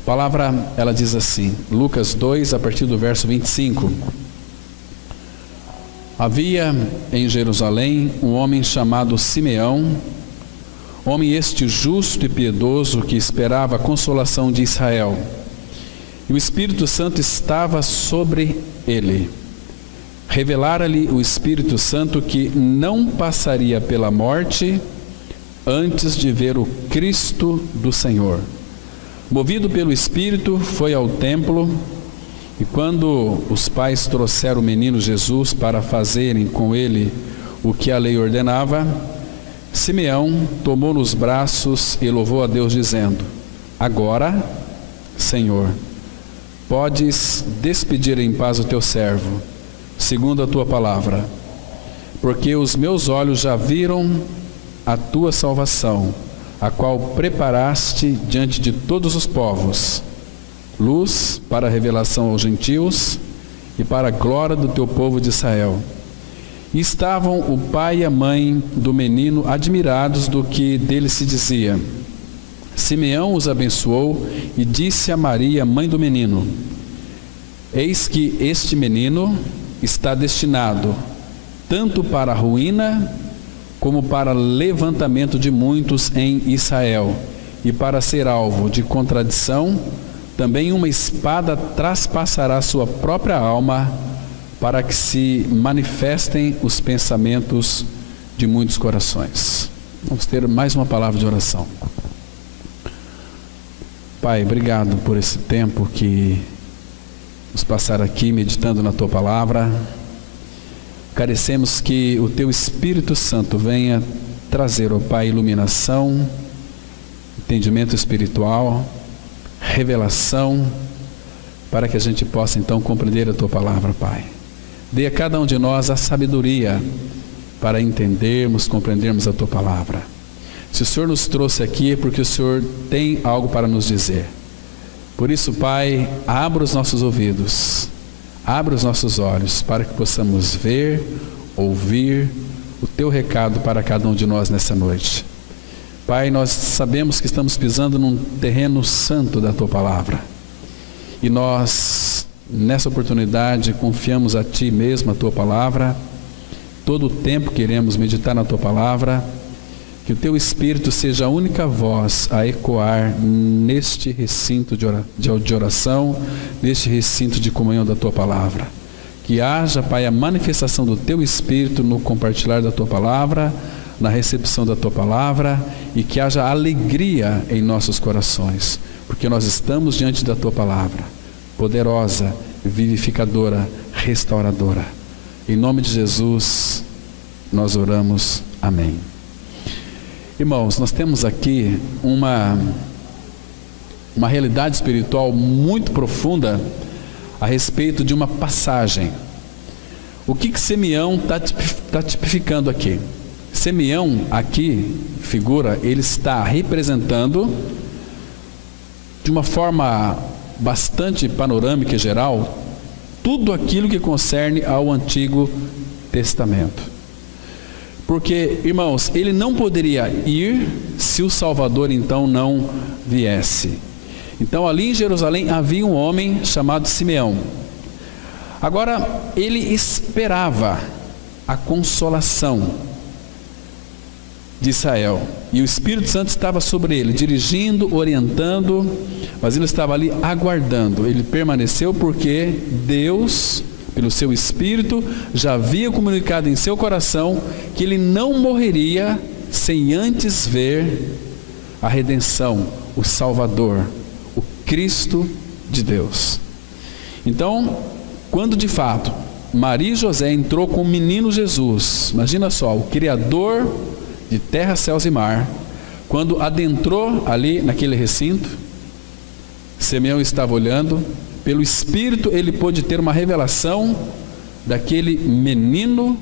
A palavra, ela diz assim, Lucas 2, a partir do verso 25. Havia em Jerusalém um homem chamado Simeão, homem este justo e piedoso que esperava a consolação de Israel. E o Espírito Santo estava sobre ele. Revelara-lhe o Espírito Santo que não passaria pela morte antes de ver o Cristo do Senhor. Movido pelo Espírito, foi ao templo, e quando os pais trouxeram o menino Jesus para fazerem com ele o que a lei ordenava, Simeão tomou nos braços e louvou a Deus, dizendo: Agora, Senhor, podes despedir em paz o teu servo, segundo a tua palavra, porque os meus olhos já viram a tua salvação, a qual preparaste diante de todos os povos, luz para a revelação aos gentios e para a glória do teu povo de Israel. E estavam o pai e a mãe do menino admirados do que dele se dizia. Simeão os abençoou e disse a Maria, mãe do menino: Eis que este menino está destinado tanto para a ruína como para levantamento de muitos em Israel, e para ser alvo de contradição, também uma espada traspassará sua própria alma, para que se manifestem os pensamentos de muitos corações. Vamos ter mais uma palavra de oração. Pai, obrigado por esse tempo que nos passar aqui meditando na Tua Palavra. Carecemos que o Teu Espírito Santo venha trazer, ó Pai, iluminação, entendimento espiritual, revelação, para que a gente possa então compreender a Tua Palavra, Pai. Dê a cada um de nós a sabedoria para entendermos, compreendermos a Tua Palavra. Se o Senhor nos trouxe aqui é porque o Senhor tem algo para nos dizer. Por isso, Pai, abra os nossos ouvidos, abra os nossos olhos, para que possamos ver, ouvir o Teu recado para cada um de nós nessa noite. Pai, nós sabemos que estamos pisando num terreno santo da Tua Palavra. E nós, nessa oportunidade, confiamos a Ti mesmo, a Tua Palavra. Todo o tempo queremos meditar na Tua Palavra. Que o Teu Espírito seja a única voz a ecoar neste recinto de oração, neste recinto de comunhão da Tua Palavra. Que haja, Pai, a manifestação do Teu Espírito no compartilhar da Tua Palavra, na recepção da Tua Palavra, e que haja alegria em nossos corações, porque nós estamos diante da Tua Palavra, poderosa, vivificadora, restauradora. Em nome de Jesus, nós oramos. Amém. Irmãos, nós temos aqui uma realidade espiritual muito profunda a respeito de uma passagem. O que Simeão está tipificando aqui? Simeão aqui, figura, ele está representando de uma forma bastante panorâmica e geral tudo aquilo que concerne ao Antigo Testamento. Porque, irmãos, ele não poderia ir se o Salvador então não viesse. Então ali em Jerusalém havia um homem chamado Simeão. Agora, ele esperava a consolação de Israel. E o Espírito Santo estava sobre ele, dirigindo, orientando, mas ele estava ali aguardando. Ele permaneceu porque Deus, pelo seu Espírito, já havia comunicado em seu coração que ele não morreria sem antes ver a redenção, o Salvador, o Cristo de Deus. Então, quando de fato Maria e José entrou com o menino Jesus, imagina só, o Criador de terra, céus e mar, quando adentrou ali naquele recinto, Simeão estava olhando. Pelo Espírito ele pôde ter uma revelação daquele menino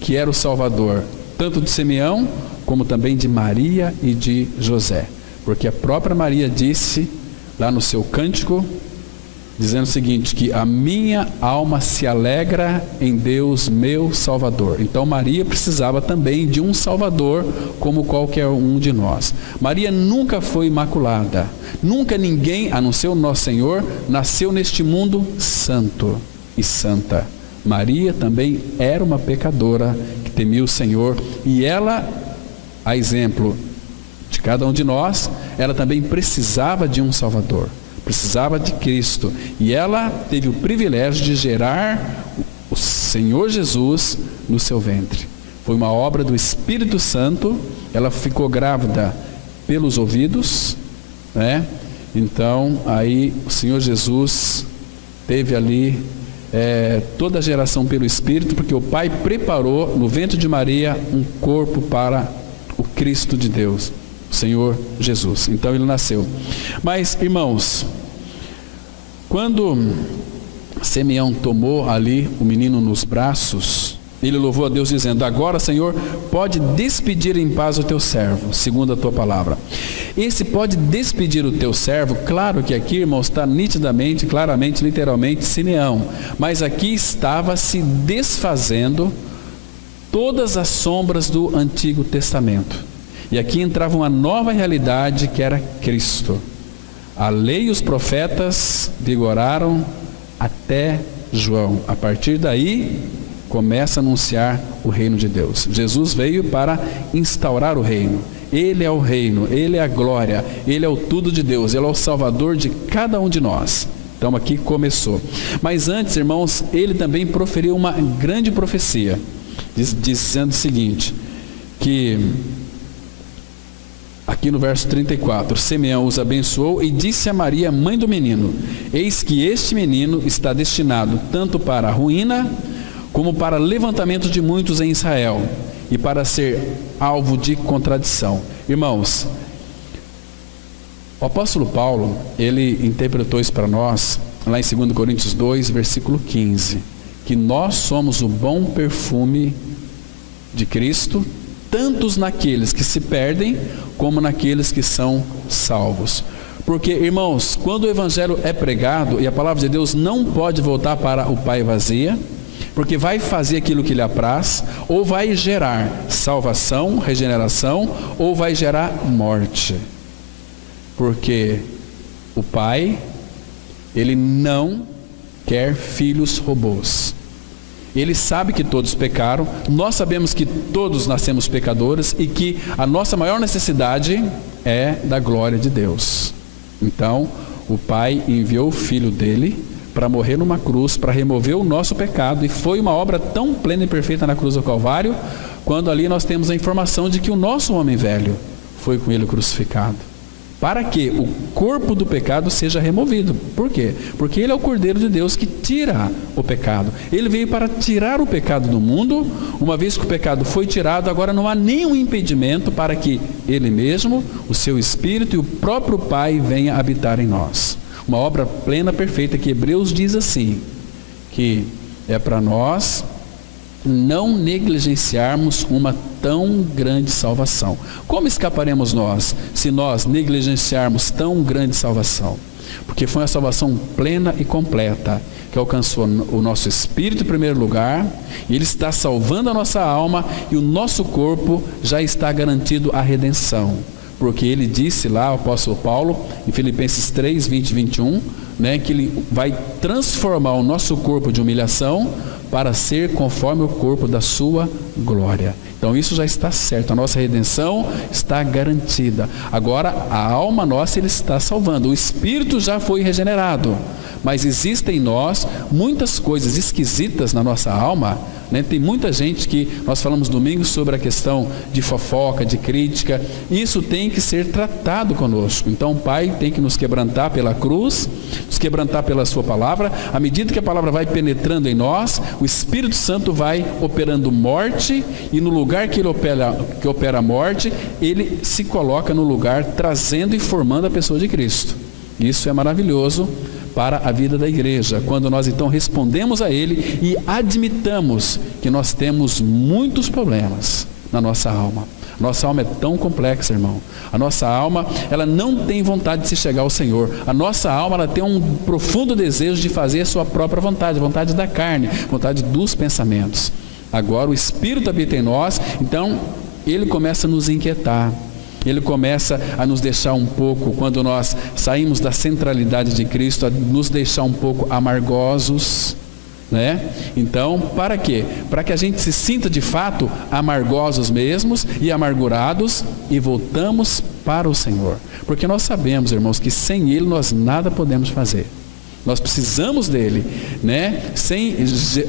que era o Salvador, tanto de Simeão como também de Maria e de José, porque a própria Maria disse lá no seu cântico dizendo o seguinte, que a minha alma se alegra em Deus, meu Salvador. Então Maria precisava também de um Salvador como qualquer um de nós. Maria nunca foi imaculada. Nunca ninguém, a não ser o nosso Senhor, nasceu neste mundo santo e santa. Maria também era uma pecadora que temia o Senhor, e ela, a exemplo de cada um de nós, ela também precisava de um Salvador. Precisava de Cristo, e ela teve o privilégio de gerar o Senhor Jesus no seu ventre. Foi uma obra do Espírito Santo. Ela ficou grávida pelos ouvidos, né? Então aí o Senhor Jesus teve ali toda a geração pelo Espírito, porque o Pai preparou no ventre de Maria um corpo para o Cristo de Deus, Senhor Jesus. Então ele nasceu. Mas, irmãos, quando Simeão tomou ali o menino nos braços, ele louvou a Deus dizendo: agora, Senhor, pode despedir em paz o teu servo, segundo a tua palavra. Esse pode despedir o teu servo, claro que aqui, irmãos, está nitidamente, claramente, literalmente Simeão, mas aqui estava se desfazendo todas as sombras do Antigo Testamento. E aqui entrava uma nova realidade, que era Cristo. A lei e os profetas vigoraram até João. A partir daí, começa a anunciar o reino de Deus. Jesus veio para instaurar o reino. Ele é o reino, Ele é a glória, Ele é o tudo de Deus, Ele é o Salvador de cada um de nós. Então aqui começou. Mas antes, irmãos, Ele também proferiu uma grande profecia, dizendo o seguinte, que aqui no verso 34, Simeão os abençoou e disse a Maria, mãe do menino: eis que este menino está destinado tanto para a ruína, como para levantamento de muitos em Israel, e para ser alvo de contradição. Irmãos, o apóstolo Paulo, ele interpretou isso para nós, lá em 2 Coríntios 2, versículo 15, que nós somos o bom perfume de Cristo, tantos naqueles que se perdem, como naqueles que são salvos. Porque, irmãos, quando o evangelho é pregado, e a palavra de Deus não pode voltar para o Pai vazia, porque vai fazer aquilo que lhe apraz, ou vai gerar salvação, regeneração, ou vai gerar morte. Porque o Pai, Ele não quer filhos robôs. Ele sabe que todos pecaram, nós sabemos que todos nascemos pecadores e que a nossa maior necessidade é da glória de Deus. Então, o Pai enviou o Filho dele para morrer numa cruz, para remover o nosso pecado, e foi uma obra tão plena e perfeita na cruz do Calvário, quando ali nós temos a informação de que o nosso homem velho foi com ele crucificado, para que o corpo do pecado seja removido. Por quê? Porque ele é o Cordeiro de Deus que tira o pecado. Ele veio para tirar o pecado do mundo. Uma vez que o pecado foi tirado, agora não há nenhum impedimento para que ele mesmo, o seu Espírito e o próprio Pai venha habitar em nós. Uma obra plena, perfeita, que Hebreus diz assim, que é para nós não negligenciarmos uma tão grande salvação. Como escaparemos nós, se nós negligenciarmos tão grande salvação? Porque foi uma salvação plena e completa, que alcançou o nosso espírito em primeiro lugar, e Ele está salvando a nossa alma, e o nosso corpo já está garantido a redenção. Porque ele disse lá, o apóstolo Paulo, em Filipenses 3, 20 e 21, né, que ele vai transformar o nosso corpo de humilhação para ser conforme o corpo da sua glória. Então isso já está certo, a nossa redenção está garantida. Agora a alma nossa Ele está salvando, o espírito já foi regenerado, mas existem em nós muitas coisas esquisitas na nossa alma, né? Tem muita gente que, nós falamos domingo sobre a questão de fofoca, de crítica, isso tem que ser tratado conosco. Então o Pai tem que nos quebrantar pela cruz, nos quebrantar pela sua palavra. À medida que a palavra vai penetrando em nós, o Espírito Santo vai operando morte, e no lugar que ele opera a morte, ele se coloca no lugar trazendo e formando a pessoa de Cristo. Isso é maravilhoso para a vida da igreja, quando nós então respondemos a Ele e admitamos que nós temos muitos problemas na nossa alma, Nossa alma é tão complexa, irmão. A nossa alma, ela não tem vontade de se chegar ao Senhor. A nossa alma, ela tem um profundo desejo de fazer a sua própria vontade, a vontade da carne, a vontade dos pensamentos. Agora o Espírito habita em nós, então ele começa a nos inquietar. Ele começa a nos deixar um pouco, quando nós saímos da centralidade de Cristo, a nos deixar um pouco amargosos, né? Então, para quê? Para que a gente se sinta de fato amargosos mesmos e amargurados e voltamos para o Senhor. Porque nós sabemos, irmãos, que sem Ele nós nada podemos fazer. Nós precisamos dele, né?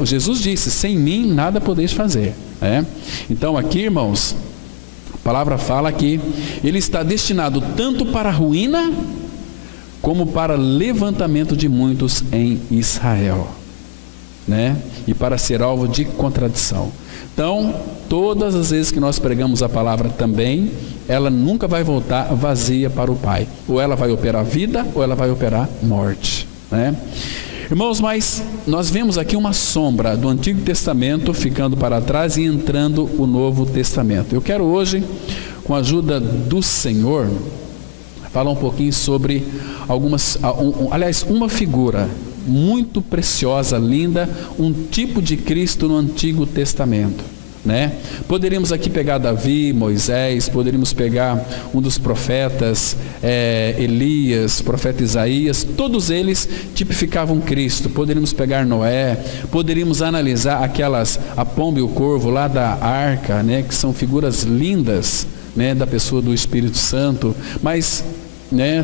Jesus disse, sem mim nada podeis fazer, né? Então aqui, irmãos, a palavra fala que ele está destinado tanto para a ruína como para levantamento de muitos em Israel, né? E para ser alvo de contradição. Então, todas as vezes que nós pregamos a palavra também, ela nunca vai voltar vazia para o Pai. Ou ela vai operar vida, ou ela vai operar morte, né? Irmãos, mas nós vemos aqui uma sombra do Antigo Testamento ficando para trás e entrando o Novo Testamento. Eu quero hoje, com a ajuda do Senhor, falar um pouquinho sobre uma figura muito preciosa, linda, um tipo de Cristo no Antigo Testamento, né? Poderíamos aqui pegar Davi, Moisés, poderíamos pegar um dos profetas, Elias, profeta Isaías, todos eles tipificavam Cristo. Poderíamos pegar Noé, poderíamos analisar a pomba e o corvo lá da arca, né? Que são figuras lindas, né? Da pessoa do Espírito Santo, mas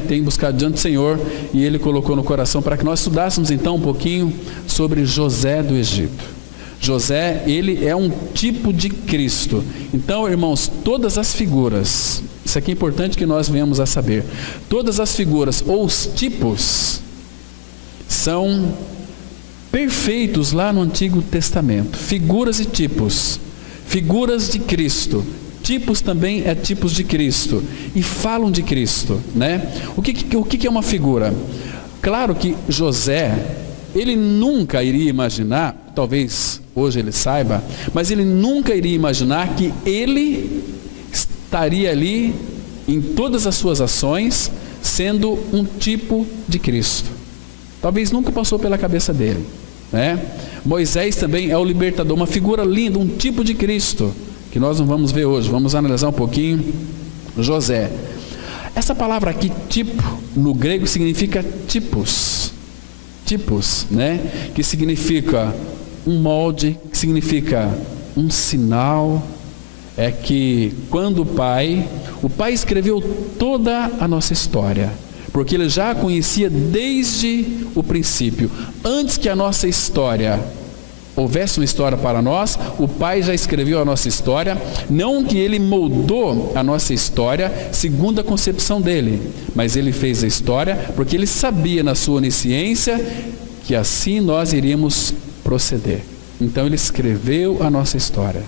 tem buscado diante do Senhor e Ele colocou no coração para que nós estudássemos então um pouquinho sobre José do Egito. José, ele é um tipo de Cristo. Então, irmãos, todas as figuras, isso aqui é importante que nós venhamos a saber, todas as figuras ou os tipos são perfeitos lá no Antigo Testamento. Figuras e tipos, figuras de Cristo. Tipos também é tipos de Cristo e falam de Cristo, né? O que é uma figura? Claro que José, ele nunca iria imaginar, talvez hoje ele saiba, mas ele nunca iria imaginar que ele estaria ali em todas as suas ações sendo um tipo de Cristo. Talvez nunca passou pela cabeça dele, né? Moisés também é o libertador, uma figura linda, um tipo de Cristo, que nós não vamos ver hoje. Vamos analisar um pouquinho José. Essa palavra aqui, tipo, no grego significa tipos, né? Que significa um molde, que significa um sinal. É que quando o pai escreveu toda a nossa história, porque ele já a conhecia desde o princípio. Antes que a nossa história houvesse uma história para nós, o Pai já escreveu a nossa história, não que Ele moldou a nossa história segundo a concepção dEle, mas Ele fez a história porque Ele sabia na sua onisciência que assim nós iríamos proceder. Então Ele escreveu a nossa história,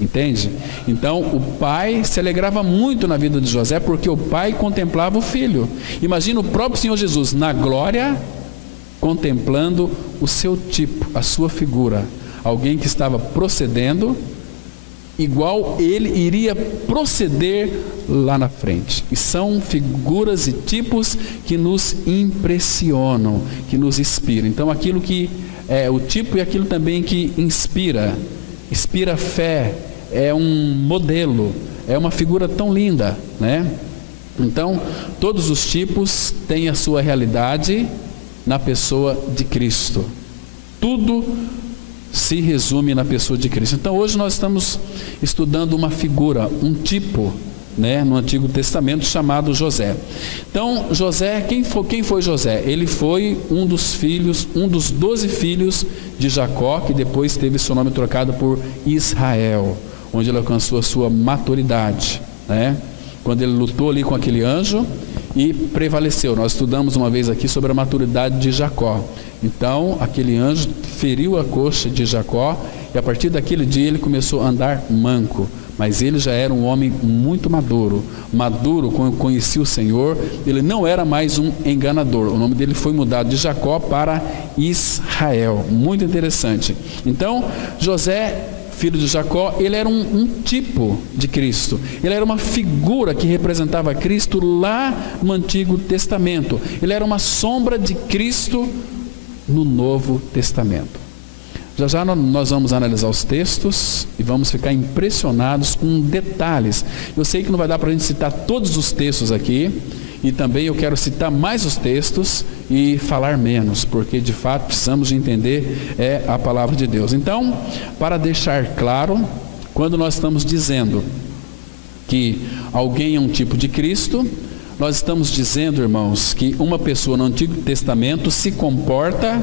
entende? Então o Pai se alegrava muito na vida de José, porque o Pai contemplava o Filho. Imagina o próprio Senhor Jesus na glória, contemplando o seu tipo, a sua figura, alguém que estava procedendo igual ele iria proceder lá na frente. E são figuras e tipos que nos impressionam, que nos inspiram. Então aquilo que é o tipo e aquilo também que inspira fé, é um modelo, é uma figura tão linda, né? Então todos os tipos têm a sua realidade na pessoa de Cristo. Tudo se resume na pessoa de Cristo. Então hoje nós estamos estudando uma figura, um tipo, né, no Antigo Testamento, chamado José. Então José, quem foi José? Ele foi um dos 12 filhos de Jacó, que depois teve seu nome trocado por Israel, onde ele alcançou a sua maturidade, né? Quando ele lutou ali com aquele anjo e prevaleceu. Nós estudamos uma vez aqui sobre a maturidade de Jacó. Então, aquele anjo feriu a coxa de Jacó e a partir daquele dia ele começou a andar manco. Mas ele já era um homem muito maduro, quando conhecia o Senhor. Ele não era mais um enganador. O nome dele foi mudado de Jacó para Israel. Muito interessante. Então, José filho de Jacó, ele era um tipo de Cristo. Ele era uma figura que representava Cristo lá no Antigo Testamento. Ele era uma sombra de Cristo no Novo Testamento. Já nós vamos analisar os textos e vamos ficar impressionados com detalhes. Eu sei que não vai dar para a gente citar todos os textos aqui, e também eu quero citar mais os textos e falar menos, porque de fato precisamos de entender a palavra de Deus. Então, para deixar claro, quando nós estamos dizendo que alguém é um tipo de Cristo, nós estamos dizendo, irmãos, que uma pessoa no Antigo Testamento se comporta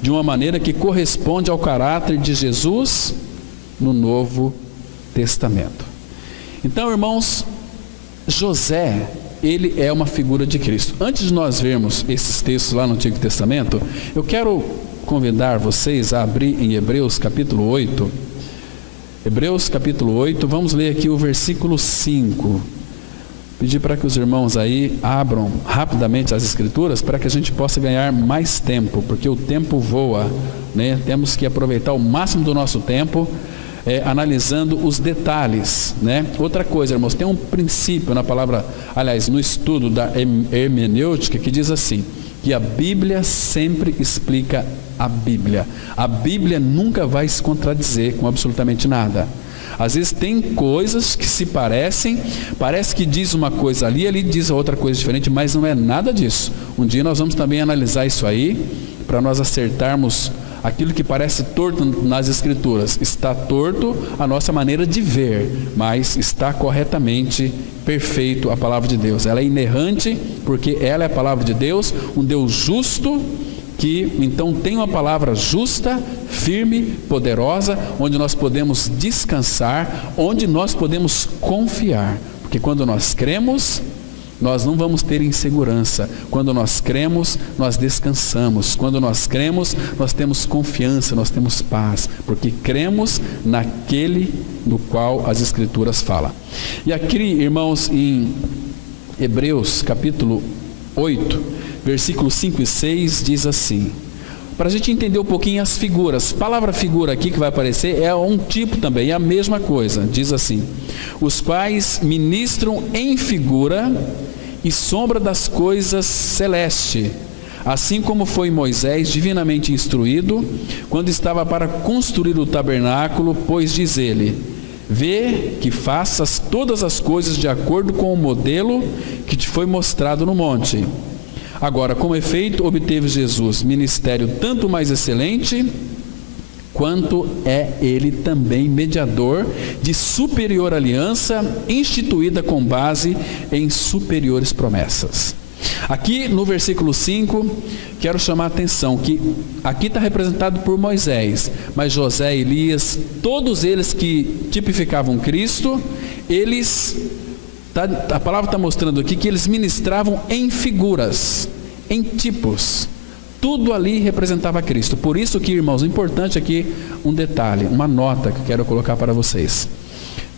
de uma maneira que corresponde ao caráter de Jesus no Novo Testamento. Então, irmãos, José, ele é uma figura de Cristo. Antes de nós vermos esses textos lá no Antigo Testamento, eu quero convidar vocês a abrir em Hebreus capítulo 8. Hebreus capítulo 8, vamos ler aqui o versículo 5. Pedir para que os irmãos aí abram rapidamente as escrituras para que a gente possa ganhar mais tempo, porque o tempo voa, né? Temos que aproveitar o máximo do nosso tempo analisando os detalhes, né? Outra coisa, irmãos, tem um princípio na palavra, aliás, no estudo da hermenêutica, que diz assim, que a Bíblia sempre explica a Bíblia. A Bíblia nunca vai se contradizer com absolutamente nada. Às vezes tem coisas que se parecem, parece que diz uma coisa ali, ali diz outra coisa diferente, mas não é nada disso. Um dia nós vamos também analisar isso aí, para nós acertarmos aquilo que parece torto nas Escrituras. Está torto a nossa maneira de ver, mas está corretamente perfeito a palavra de Deus. Ela é inerrante, porque ela é a palavra de Deus, um Deus justo, que então tem uma palavra justa, firme, poderosa, onde nós podemos descansar, onde nós podemos confiar, porque quando nós cremos, nós não vamos ter insegurança. Quando nós cremos, nós descansamos. Quando nós cremos, nós temos confiança, nós temos paz, porque cremos naquele do qual as Escrituras falam. E aqui, irmãos, em Hebreus capítulo 8, versículos 5 e 6, diz assim, para a gente entender um pouquinho as figuras. A palavra figura aqui que vai aparecer é um tipo também, é a mesma coisa. Diz assim, os quais ministram em figura e sombra das coisas celestes, assim como foi Moisés divinamente instruído, quando estava para construir o tabernáculo, pois diz ele, vê que faças todas as coisas de acordo com o modelo que te foi mostrado no monte. Agora, com efeito, obteve Jesus ministério tanto mais excelente, quanto é ele também mediador de superior aliança, instituída com base em superiores promessas. Aqui no versículo 5, quero chamar a atenção que aqui está representado por Moisés, mas José, Elias, todos eles que tipificavam Cristo, a palavra está mostrando aqui que eles ministravam em figuras, em tipos. Tudo ali representava Cristo. Por isso que, irmãos, importante aqui um detalhe, uma nota que eu quero colocar para vocês.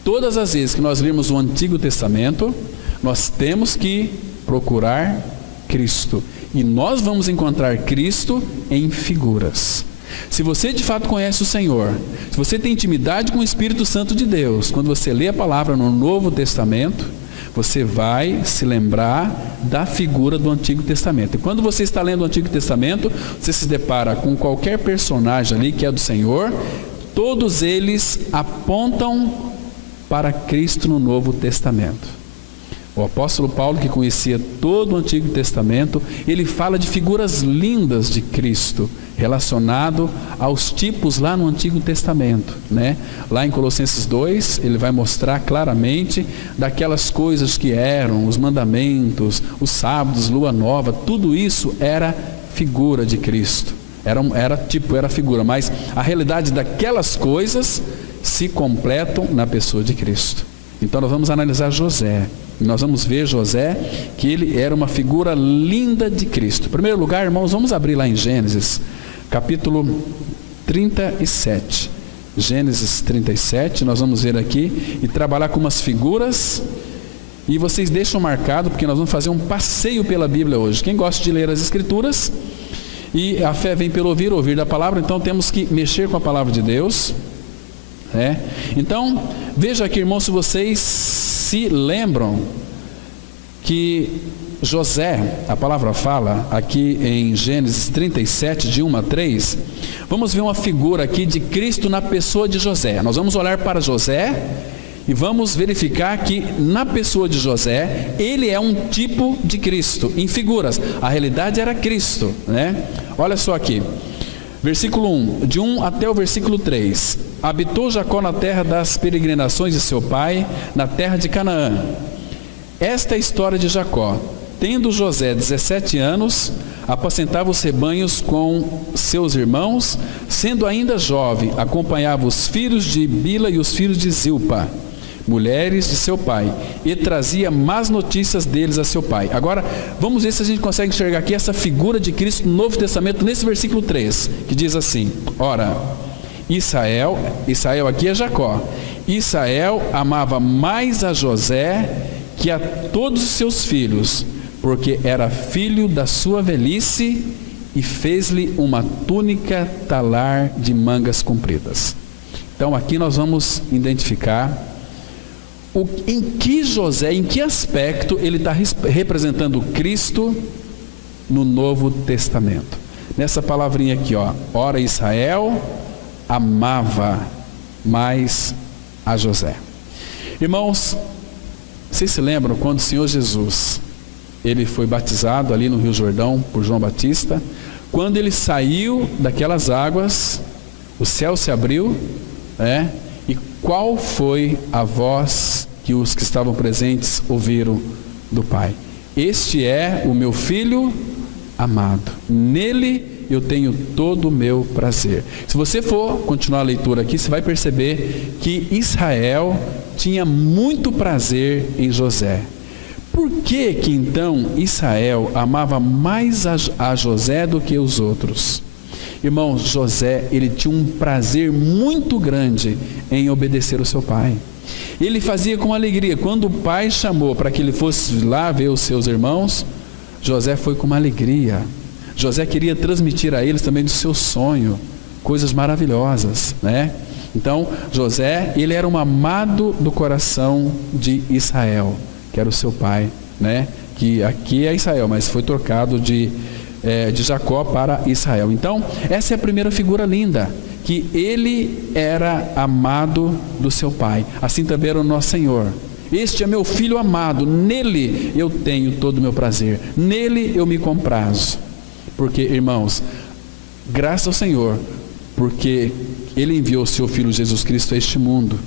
Todas as vezes que nós lemos o Antigo Testamento, nós temos que procurar Cristo. E nós vamos encontrar Cristo em figuras. Se você de fato conhece o Senhor, se você tem intimidade com o Espírito Santo de Deus, quando você lê a palavra no Novo Testamento, você vai se lembrar da figura do Antigo Testamento. E quando você está lendo o Antigo Testamento, você se depara com qualquer personagem ali que é do Senhor, todos eles apontam para Cristo no Novo Testamento. O apóstolo Paulo, que conhecia todo o Antigo Testamento, ele fala de figuras lindas de Cristo, relacionado aos tipos lá no Antigo Testamento, né? Lá em Colossenses 2, ele vai mostrar claramente daquelas coisas que eram, os mandamentos, os sábados, lua nova, tudo isso era figura de Cristo, era figura, mas a realidade daquelas coisas se completam na pessoa de Cristo. Então nós vamos analisar José. Nós vamos ver José, que ele era uma figura linda de Cristo. Em primeiro lugar, irmãos, vamos abrir lá em Gênesis, capítulo 37. Gênesis 37, nós vamos ver aqui e trabalhar com umas figuras. E vocês deixam marcado, porque nós vamos fazer um passeio pela Bíblia hoje. Quem gosta de ler as Escrituras, e a fé vem pelo ouvir, ouvir da palavra, então temos que mexer com a palavra de Deus. Então, veja aqui, irmãos, se vocês se lembram que José, a palavra fala aqui em Gênesis 37, de 1 a 3, vamos ver uma figura aqui de Cristo na pessoa de José. Nós vamos olhar para José e vamos verificar que na pessoa de José, ele é um tipo de Cristo, em figuras. A realidade era Cristo, Olha só aqui, versículo 1, de 1 até o versículo 3. Habitou Jacó na terra das peregrinações de seu pai, na terra de Canaã. Esta é a história de Jacó. Tendo José 17 anos, apacentava os rebanhos com seus irmãos, sendo ainda jovem, acompanhava os filhos de Bila e os filhos de Zilpa, mulheres de seu pai, e trazia más notícias deles a seu pai. Agora, vamos ver se a gente consegue enxergar aqui essa figura de Cristo no Novo Testamento, nesse versículo 3, que diz assim: ora, Israel aqui é Jacó, Israel amava mais a José que a todos os seus filhos, porque era filho da sua velhice, e fez-lhe uma túnica talar de mangas compridas. Então aqui nós vamos identificar em que José, em que aspecto ele está representando Cristo no Novo Testamento. Nessa palavrinha aqui, ora Israel amava mais a José. Irmãos, vocês se lembram quando o Senhor Jesus, ele foi batizado ali no Rio Jordão por João Batista? Quando ele saiu daquelas águas, o céu se abriu, e qual foi a voz que os que estavam presentes ouviram do Pai? Este é o meu filho amado, nele eu tenho todo o meu prazer. Se você for continuar a leitura aqui, você vai perceber que Israel tinha muito prazer em José. Por que que então Israel amava mais a José do que os outros? Irmãos, José, ele tinha um prazer muito grande em obedecer o seu pai. Ele fazia com alegria. Quando o pai chamou para que ele fosse lá ver os seus irmãos, José foi com uma alegria. José queria transmitir a eles também do seu sonho, coisas maravilhosas, Então, José, ele era um amado do coração de Israel, que era o seu pai, Que aqui é Israel, mas foi trocado de Jacó para Israel. Então, essa é a primeira figura linda, que ele era amado do seu pai. Assim também era o nosso Senhor. Este é meu filho amado, nele eu tenho todo o meu prazer, nele eu me comprazo. Porque, irmãos, graças ao Senhor, porque ele enviou o seu Filho Jesus Cristo a este mundo.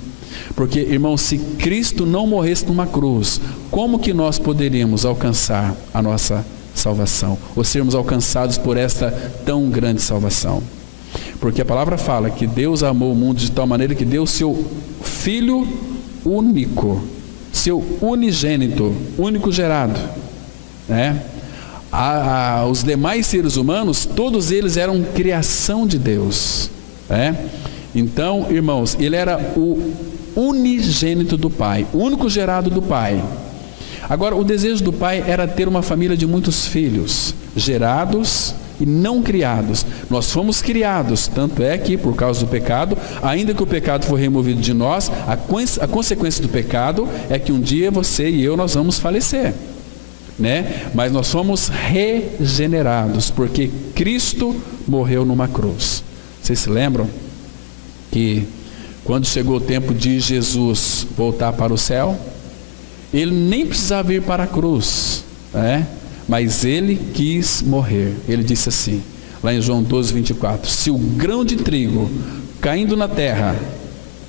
Porque, irmãos, se Cristo não morresse numa cruz, como que nós poderíamos alcançar a nossa salvação, ou sermos alcançados por esta tão grande salvação? Porque a palavra fala que Deus amou o mundo de tal maneira que deu o seu Filho único, seu unigênito, único gerado, os demais seres humanos, todos eles eram criação de Deus, Então, irmãos, ele era o unigênito do Pai, único gerado do Pai. Agora, o desejo do Pai era ter uma família de muitos filhos, gerados e não criados. Nós fomos criados, tanto é que por causa do pecado, ainda que o pecado for removido de nós, a consequência do pecado é que um dia você e eu nós vamos falecer, Mas nós fomos regenerados, porque Cristo morreu numa cruz. Vocês se lembram que quando chegou o tempo de Jesus voltar para o céu, ele nem precisava ir para a cruz, mas ele quis morrer. Ele disse assim, lá em João 12, 24, se o grão de trigo caindo na terra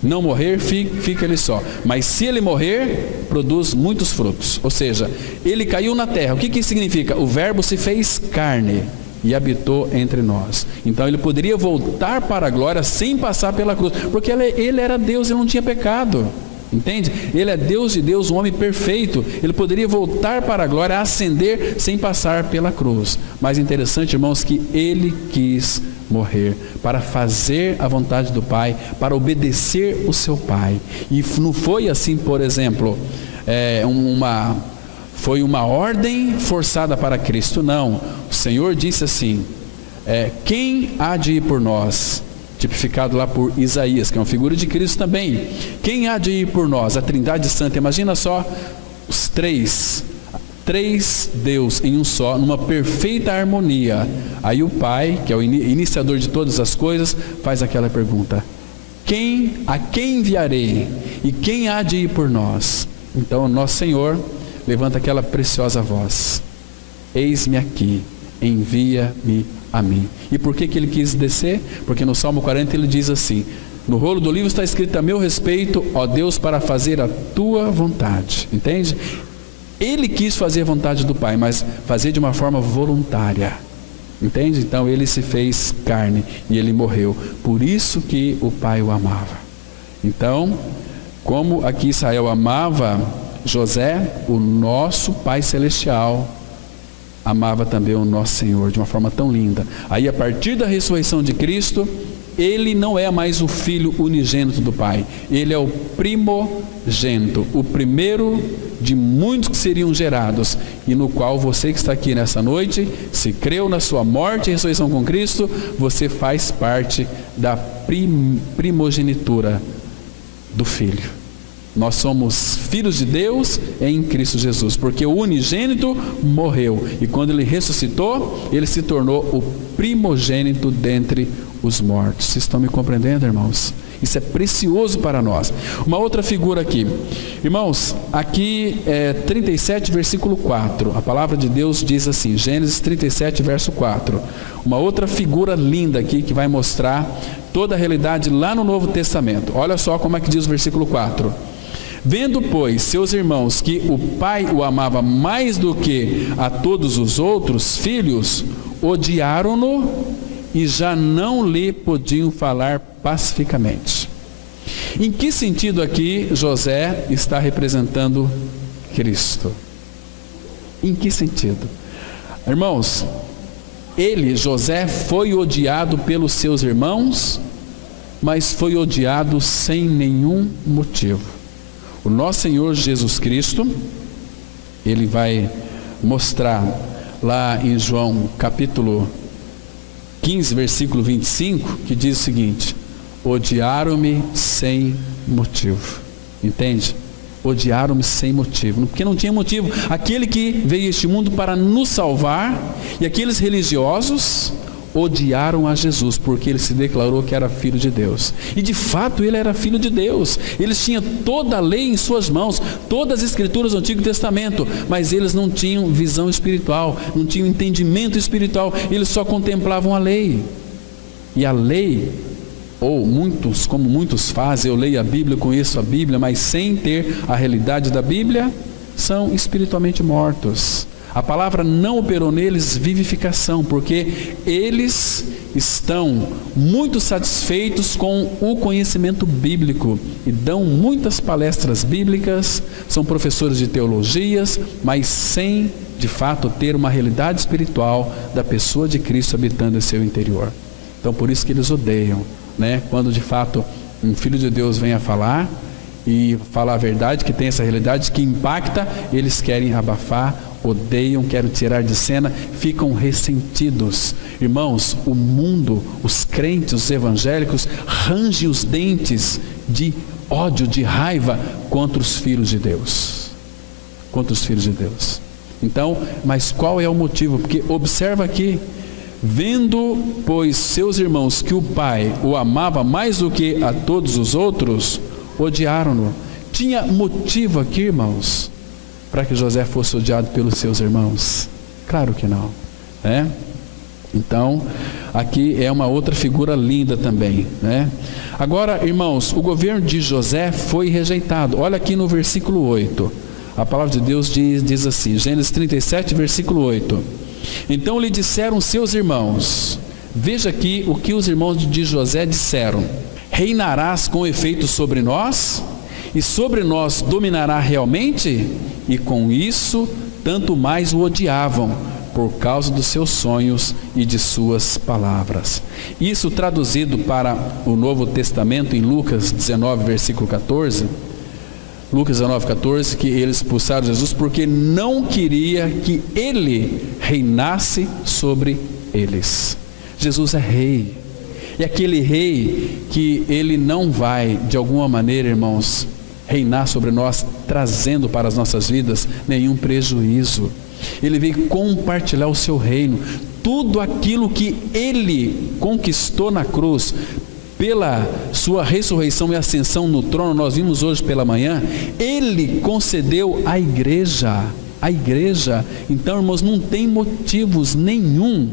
não morrer, fica ele só, mas se ele morrer, produz muitos frutos. Ou seja, ele caiu na terra. O que significa? O verbo se fez carne e habitou entre nós. Então ele poderia voltar para a glória sem passar pela cruz, porque ele era Deus, ele não tinha pecado, entende? Ele é Deus de Deus, um homem perfeito. Ele poderia voltar para a glória, ascender sem passar pela cruz. Mas interessante, irmãos, que ele quis morrer para fazer a vontade do Pai, para obedecer o seu Pai. E não foi assim, por exemplo, foi uma ordem forçada para Cristo. Não, o Senhor disse assim, quem há de ir por nós? tipificado lá por Isaías, que é uma figura de Cristo também. Quem há de ir por nós? A Trindade Santa. Imagina só os três Deus em um só, numa perfeita harmonia. Aí o Pai, que é o iniciador de todas as coisas, faz aquela pergunta: a quem enviarei? E quem há de ir por nós? Então nosso Senhor levanta aquela preciosa voz: eis-me aqui, envia-me a mim. E por que ele quis descer? Porque no Salmo 40 ele diz assim: no rolo do livro está escrito a meu respeito, ó Deus, para fazer a tua vontade. Entende? Ele quis fazer a vontade do Pai, mas fazer de uma forma voluntária. Entende? Então ele se fez carne e ele morreu. Por isso que o Pai o amava. Então, como aqui Israel amava José, o nosso Pai Celestial amava também o nosso Senhor de uma forma tão linda. Aí, a partir da ressurreição de Cristo, ele não é mais o filho unigênito do Pai, ele é o primogênito, o primeiro de muitos que seriam gerados, e no qual você que está aqui nessa noite, se creu na sua morte e ressurreição com Cristo, você faz parte da primogenitura do Filho. Nós somos filhos de Deus em Cristo Jesus, porque o unigênito morreu, e quando ele ressuscitou, ele se tornou o primogênito dentre os mortos. Vocês estão me compreendendo, irmãos? Isso é precioso para nós. Uma outra figura aqui, irmãos, aqui é 37 versículo 4, a palavra de Deus diz assim, Gênesis 37 verso 4, uma outra figura linda aqui que vai mostrar toda a realidade lá no Novo Testamento. Olha só como é que diz o versículo 4: vendo, pois, seus irmãos que o pai o amava mais do que a todos os outros filhos, odiaram-no e já não lhe podiam falar pacificamente. Em que sentido aqui José está representando Cristo? Em que sentido? Irmãos, José, foi odiado pelos seus irmãos, mas foi odiado sem nenhum motivo. O nosso Senhor Jesus Cristo, ele vai mostrar lá em João capítulo 15, versículo 25, que diz o seguinte: odiaram-me sem motivo. Entende? Odiaram-me sem motivo, porque não tinha motivo. Aquele que veio a este mundo para nos salvar, e aqueles religiosos odiaram a Jesus, porque ele se declarou que era filho de Deus, e de fato ele era filho de Deus. Eles tinham toda a lei em suas mãos, todas as escrituras do Antigo Testamento, mas eles não tinham visão espiritual, não tinham entendimento espiritual, eles só contemplavam a lei. E a lei, ou muitos, como muitos fazem, eu leio a Bíblia, conheço a Bíblia, mas sem ter a realidade da Bíblia, são espiritualmente mortos. A palavra não operou neles vivificação, porque eles estão muito satisfeitos com o conhecimento bíblico e dão muitas palestras bíblicas, são professores de teologias, mas sem de fato ter uma realidade espiritual da pessoa de Cristo habitando em seu interior. Então por isso que eles odeiam, né? Quando de fato um filho de Deus vem a falar e falar a verdade, que tem essa realidade que impacta, eles querem abafar, odeiam, querem tirar de cena, ficam ressentidos. Irmãos, o mundo, os crentes, os evangélicos, rangem os dentes de ódio, de raiva contra os filhos de Deus. Contra os filhos de Deus. Então, mas qual é o motivo? Porque observa aqui: vendo, pois, seus irmãos que o pai o amava mais do que a todos os outros, odiaram-no. Tinha motivo aqui, irmãos, para que José fosse odiado pelos seus irmãos? Claro que não, né? Então, aqui é uma outra figura linda também, né? Agora, irmãos, o governo de José foi rejeitado. Olha aqui no versículo 8, a palavra de Deus diz assim, Gênesis 37, versículo 8: então lhe disseram seus irmãos, veja aqui o que os irmãos de José disseram: reinarás com efeito sobre nós? E sobre nós dominará realmente? E com isso, tanto mais o odiavam, por causa dos seus sonhos e de suas palavras. Isso traduzido para o Novo Testamento em Lucas 19, versículo 14, Lucas 19, 14, que eles expulsaram Jesus porque não queria que ele reinasse sobre eles. Jesus é rei. É aquele rei que ele não vai, de alguma maneira, irmãos, reinar sobre nós, trazendo para as nossas vidas nenhum prejuízo. Ele veio compartilhar o seu reino. Tudo aquilo que ele conquistou na cruz, pela sua ressurreição e ascensão no trono, nós vimos hoje pela manhã, ele concedeu à igreja. A igreja. Então, irmãos, não tem motivos nenhum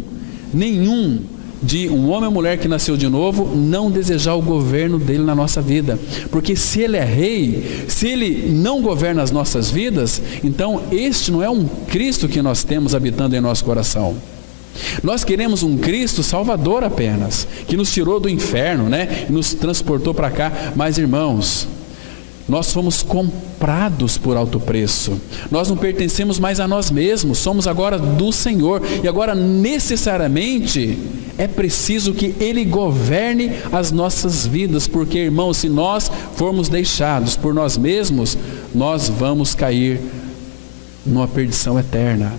de um homem ou mulher que nasceu de novo não desejar o governo dele na nossa vida, porque se ele é rei, se ele não governa as nossas vidas, então este não é um Cristo que nós temos habitando em nosso coração. Nós queremos um Cristo Salvador apenas, que nos tirou do inferno, né, e nos transportou para cá. Mas, irmãos, nós fomos comprados por alto preço. Nós não pertencemos mais a nós mesmos, somos agora do Senhor. E agora necessariamente é preciso que Ele governe as nossas vidas, porque, irmãos, se nós formos deixados por nós mesmos, nós vamos cair numa perdição eterna.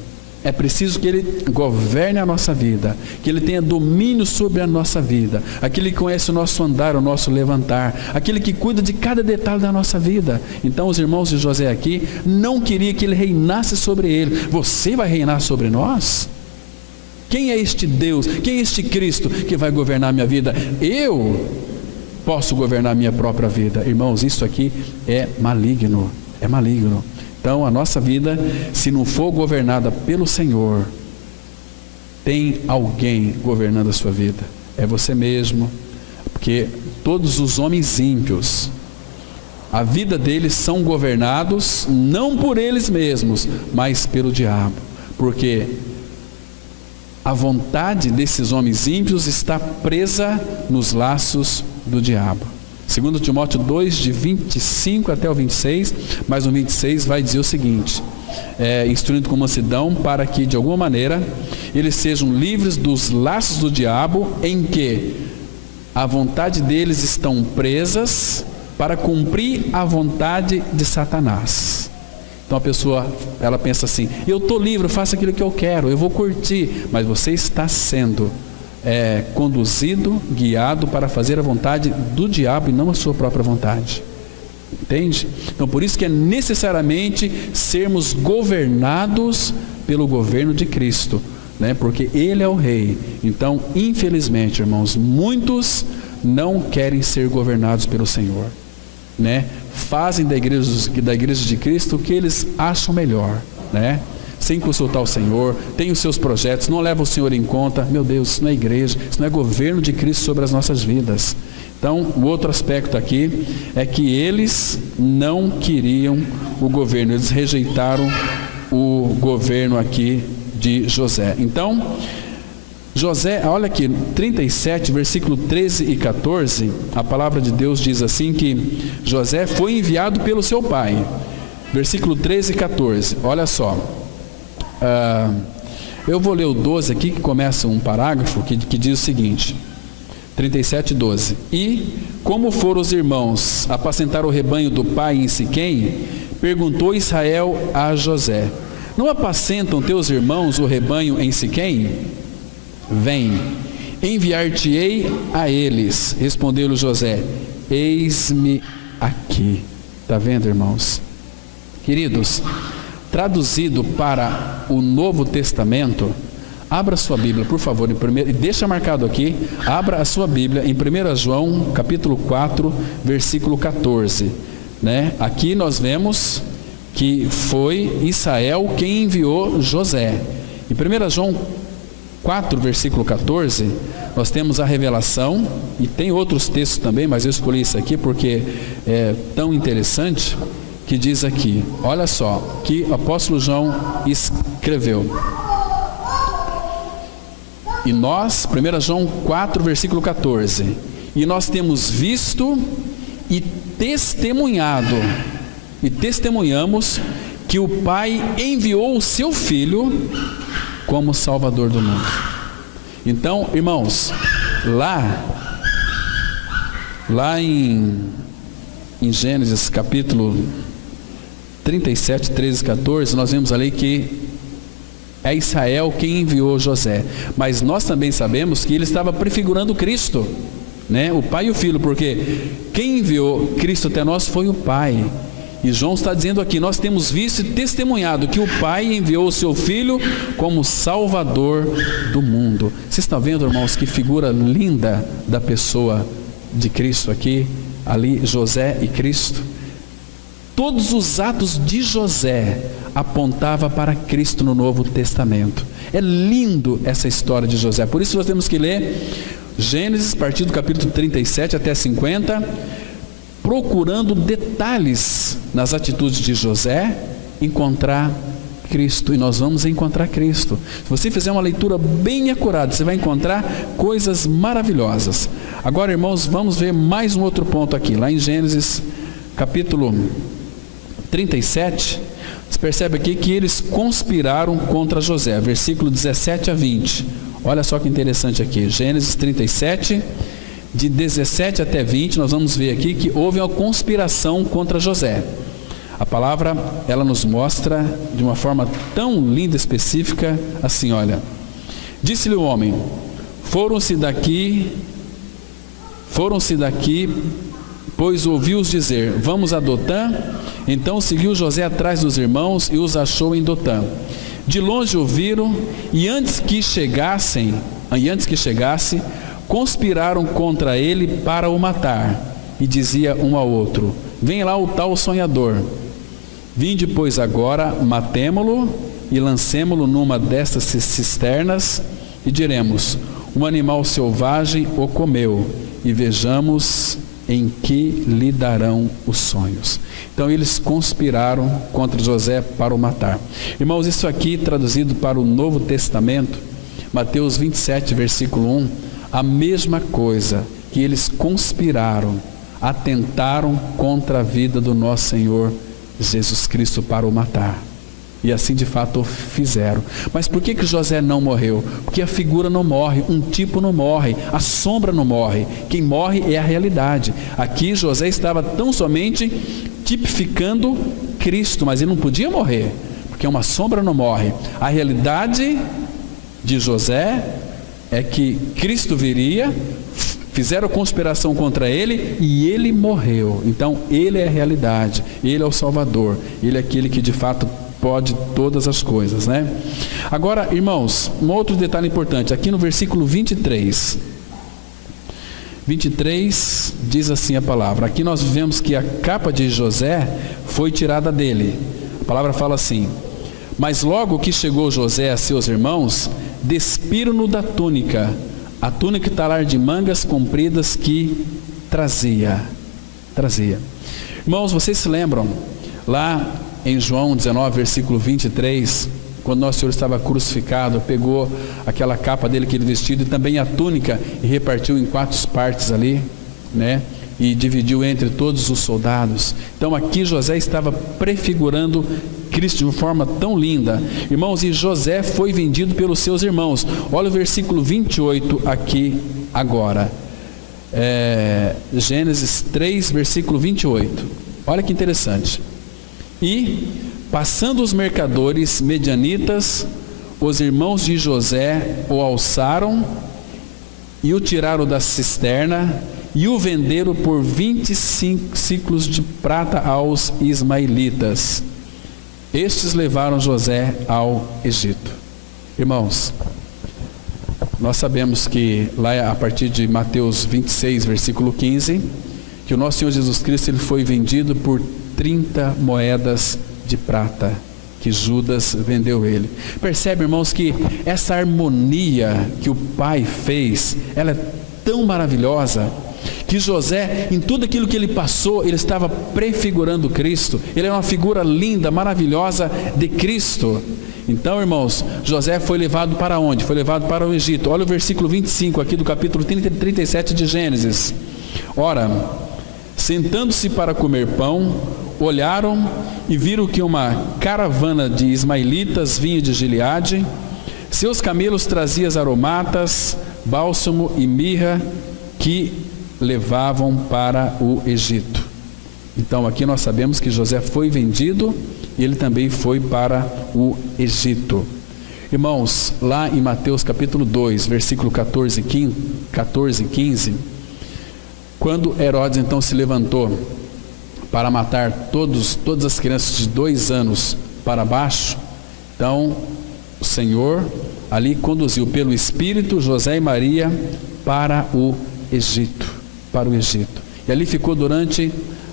É preciso que Ele governe a nossa vida, que Ele tenha domínio sobre a nossa vida, aquele que conhece o nosso andar, o nosso levantar, aquele que cuida de cada detalhe da nossa vida. Então os irmãos de José aqui não queriam que Ele reinasse sobre ele. Você vai reinar sobre nós? Quem é este Deus? Quem é este Cristo que vai governar a minha vida? Eu posso governar a minha própria vida. Irmãos, isso aqui é maligno, é maligno. Então, a nossa vida, se não for governada pelo Senhor, tem alguém governando a sua vida. É você mesmo, porque todos os homens ímpios, a vida deles são governados não por eles mesmos, mas pelo diabo. Porque a vontade desses homens ímpios está presa nos laços do diabo. 2 Timóteo 2, de 25 até o 26, mas no 26 vai dizer o seguinte: instruindo com mansidão, para que de alguma maneira eles sejam livres dos laços do diabo, em que a vontade deles estão presas para cumprir a vontade de Satanás. Então a pessoa, ela pensa assim: eu estou livre, eu faço aquilo que eu quero, eu vou curtir, mas você está sendo conduzido, guiado para fazer a vontade do diabo e não a sua própria vontade. Entende? Então por isso que é necessariamente sermos governados pelo governo de Cristo, né? Porque Ele é o Rei. Então, infelizmente, irmãos, muitos não querem ser governados pelo Senhor, né? Fazem da igreja de Cristo o que eles acham melhor, né? Sem consultar o Senhor, tem os seus projetos, não leva o Senhor em conta. Meu Deus, isso não é igreja, isso não é governo de Cristo sobre as nossas vidas. Então, o outro aspecto aqui é que eles não queriam o governo, eles rejeitaram o governo aqui de José. Então, José, olha aqui, 37, versículo 13 e 14, a palavra de Deus diz assim que José foi enviado pelo seu pai. Versículo 13 e 14, olha só. Eu vou ler o 12 aqui, que começa um parágrafo que diz o seguinte: 37, 12. E como foram os irmãos apacentar o rebanho do pai em Siquém, perguntou Israel a José: não apacentam teus irmãos o rebanho em Siquém? Vem, enviar-te-ei a eles. Respondeu-lhe José: eis-me aqui. Está vendo, irmãos? Queridos, traduzido para o Novo Testamento, abra sua Bíblia, por favor, e deixa marcado aqui, abra a sua Bíblia em 1 João, capítulo 4, versículo 14. Né? Aqui nós vemos que foi Israel quem enviou José. Em 1 João 4, versículo 14, nós temos a revelação, e tem outros textos também, mas eu escolhi isso aqui porque é tão interessante, que diz aqui, olha só, que o apóstolo João escreveu. E nós, 1 João 4, versículo 14, e nós temos visto e testemunhado, e testemunhamos que o Pai enviou o seu Filho como Salvador do mundo. Então, irmãos, lá em Gênesis capítulo 37, 13 e 14, nós vemos ali que É Israel quem enviou José. Mas nós também sabemos que ele estava prefigurando Cristo, né? O Pai e o Filho, porque quem enviou Cristo até nós foi o Pai. E João está dizendo aqui, nós temos visto e testemunhado que o Pai enviou o seu Filho como Salvador do mundo. Vocês estão vendo, irmãos, que figura linda da pessoa de Cristo aqui, ali José e Cristo. Todos os atos de José apontavam para Cristo no Novo Testamento. É lindo essa história de José, por isso nós temos que ler Gênesis, a partir do capítulo 37 até 50, procurando detalhes nas atitudes de José, encontrar Cristo, e nós vamos encontrar Cristo. Se você fizer uma leitura bem acurada, você vai encontrar coisas maravilhosas. Agora, irmãos, vamos ver mais um outro ponto aqui, lá em Gênesis, capítulo 37, você percebe aqui que eles conspiraram contra José, versículo 17 a 20. Olha só que interessante aqui, Gênesis 37, de 17 até 20, nós vamos ver aqui que houve uma conspiração contra José. A palavra, ela nos mostra de uma forma tão linda e específica, assim, olha. Disse-lhe o homem, foram-se daqui, pois ouviu-os dizer, vamos a Dotã. Então seguiu José atrás dos irmãos e os achou em Dotã. De longe o viram, e antes que chegasse, conspiraram contra ele para o matar. E dizia um ao outro, vem lá o tal sonhador. Vinde, pois, agora, matemo-lo e lancemo-lo numa destas cisternas, e diremos, um animal selvagem o comeu, e vejamos em que lhe darão os sonhos. Então eles conspiraram contra José para o matar. Irmãos, isso aqui traduzido para o Novo Testamento, Mateus 27, versículo 1, a mesma coisa, que eles conspiraram, atentaram contra a vida do nosso Senhor Jesus Cristo para o matar. E assim de fato fizeram. Mas por que José não morreu? Porque a figura não morre, um tipo não morre, a sombra não morre. Quem morre é a realidade. Aqui José estava tão somente tipificando Cristo, mas ele não podia morrer, porque uma sombra não morre. A realidade de José é que Cristo viria, fizeram conspiração contra ele e ele morreu. Então ele é a realidade, ele é o Salvador, ele é aquele que de fato pode todas as coisas, né? Agora, irmãos, um outro detalhe importante, aqui no versículo 23 diz assim a palavra, aqui nós vemos que a capa de José foi tirada dele. A palavra fala assim, mas logo que chegou José a seus irmãos, despiram-no da túnica, a túnica e talar de mangas compridas que trazia. Irmãos, vocês se lembram, lá em João 19, versículo 23, quando nosso Senhor estava crucificado, pegou aquela capa dele, aquele vestido, e também a túnica, e repartiu em 4 partes ali, né? E dividiu entre todos os soldados. Então aqui José estava prefigurando Cristo de uma forma tão linda. Irmãos, e José foi vendido pelos seus irmãos. Olha o versículo 28 aqui agora. Gênesis 3, versículo 28. Olha que interessante. E, passando os mercadores medianitas, os irmãos de José o alçaram e o tiraram da cisterna e o venderam por 25 ciclos de prata aos ismaelitas. Estes levaram José ao Egito. Irmãos, nós sabemos que lá a partir de Mateus 26, versículo 15, que o nosso Senhor Jesus Cristo ele foi vendido por 30 moedas de prata, que Judas vendeu ele. Percebe, irmãos, que essa harmonia que o Pai fez, ela é tão maravilhosa, que José, em tudo aquilo que ele passou, ele estava prefigurando Cristo. Ele é uma figura linda, maravilhosa de Cristo. Então, irmãos, José foi levado para onde? Foi levado para o Egito. Olha o versículo 25 aqui do capítulo 37 de Gênesis. Ora, sentando-se para comer pão, olharam e viram que uma caravana de ismaelitas vinha de Gileade. Seus camelos traziam aromatas, bálsamo e mirra, que levavam para o Egito. Então aqui nós sabemos que José foi vendido e ele também foi para o Egito. Irmãos, lá em Mateus capítulo 2, versículo 14 e 15, quando Herodes então se levantou para matar todas as crianças de 2 anos para baixo, então o Senhor ali conduziu pelo Espírito José e Maria para o Egito, e ali ficou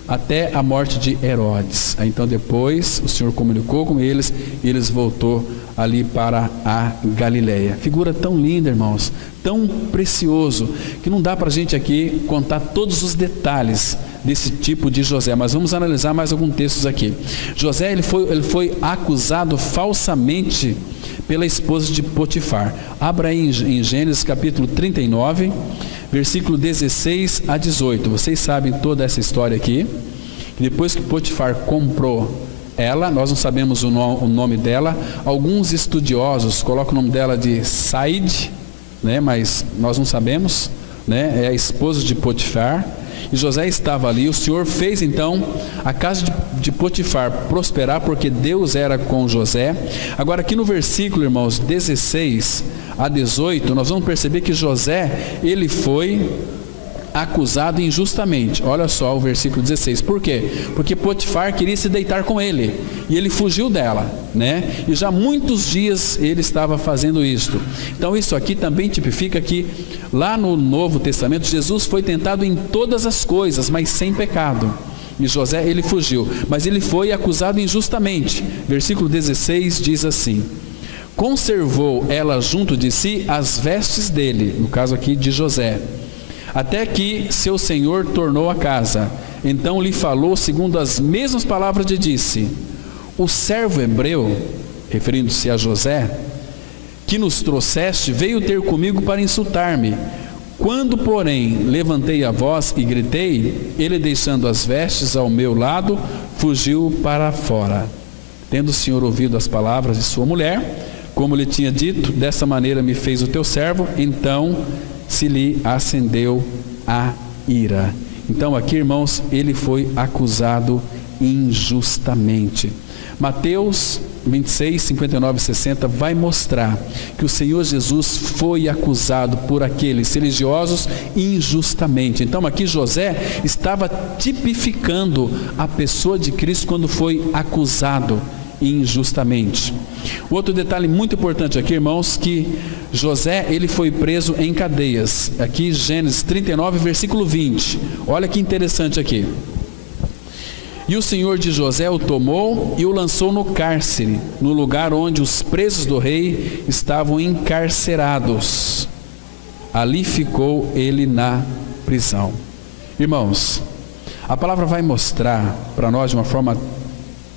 até a morte de Herodes. Aí, então depois o Senhor comunicou com eles e eles voltou ali para a Galileia. Figura tão linda, irmãos, tão precioso, que não dá para a gente aqui contar todos os detalhes desse tipo de José, mas vamos analisar mais alguns textos aqui. José ele foi acusado falsamente pela esposa de Potifar. Abra aí em Gênesis capítulo 39, versículo 16 a 18. Vocês sabem toda essa história aqui. Depois que Potifar comprou ela, nós não sabemos o nome dela. Alguns estudiosos colocam o nome dela de Saide, né? Mas nós não sabemos, né? É a esposa de Potifar. E José estava ali. O Senhor fez então a casa de Potifar prosperar, porque Deus era com José. Agora aqui no versículo, irmãos, 16 a 18, nós vamos perceber que José, ele foi acusado injustamente. Olha só o versículo 16. Por quê? Porque Potifar queria se deitar com ele e ele fugiu dela, né? E já muitos dias ele estava fazendo isto. Então isso aqui também tipifica que lá no Novo Testamento Jesus foi tentado em todas as coisas, mas sem pecado. E José, ele fugiu, mas ele foi acusado injustamente. Versículo 16 diz assim: conservou ela junto de si as vestes dele, no caso aqui de José, até que seu senhor tornou a casa. Então lhe falou segundo as mesmas palavras e disse: o servo hebreu, referindo-se a José, que nos trouxeste, veio ter comigo para insultar-me. Quando, porém, levantei a voz e gritei, ele, deixando as vestes ao meu lado, fugiu para fora. Tendo o Senhor ouvido as palavras de sua mulher, como lhe tinha dito, dessa maneira me fez o teu servo, então se lhe acendeu a ira. Então aqui, irmãos, ele foi acusado injustamente. Mateus 26, 59 e 60 vai mostrar que o Senhor Jesus foi acusado por aqueles religiosos injustamente. Então aqui José estava tipificando a pessoa de Cristo quando foi acusado injustamente. Outro detalhe muito importante aqui, irmãos, que José, ele foi preso em cadeias. Aqui Gênesis 39, versículo 20. Olha que interessante aqui. E o senhor de José o tomou e o lançou no cárcere, no lugar onde os presos do rei estavam encarcerados. Ali ficou ele na prisão. Irmãos, a palavra vai mostrar para nós de uma forma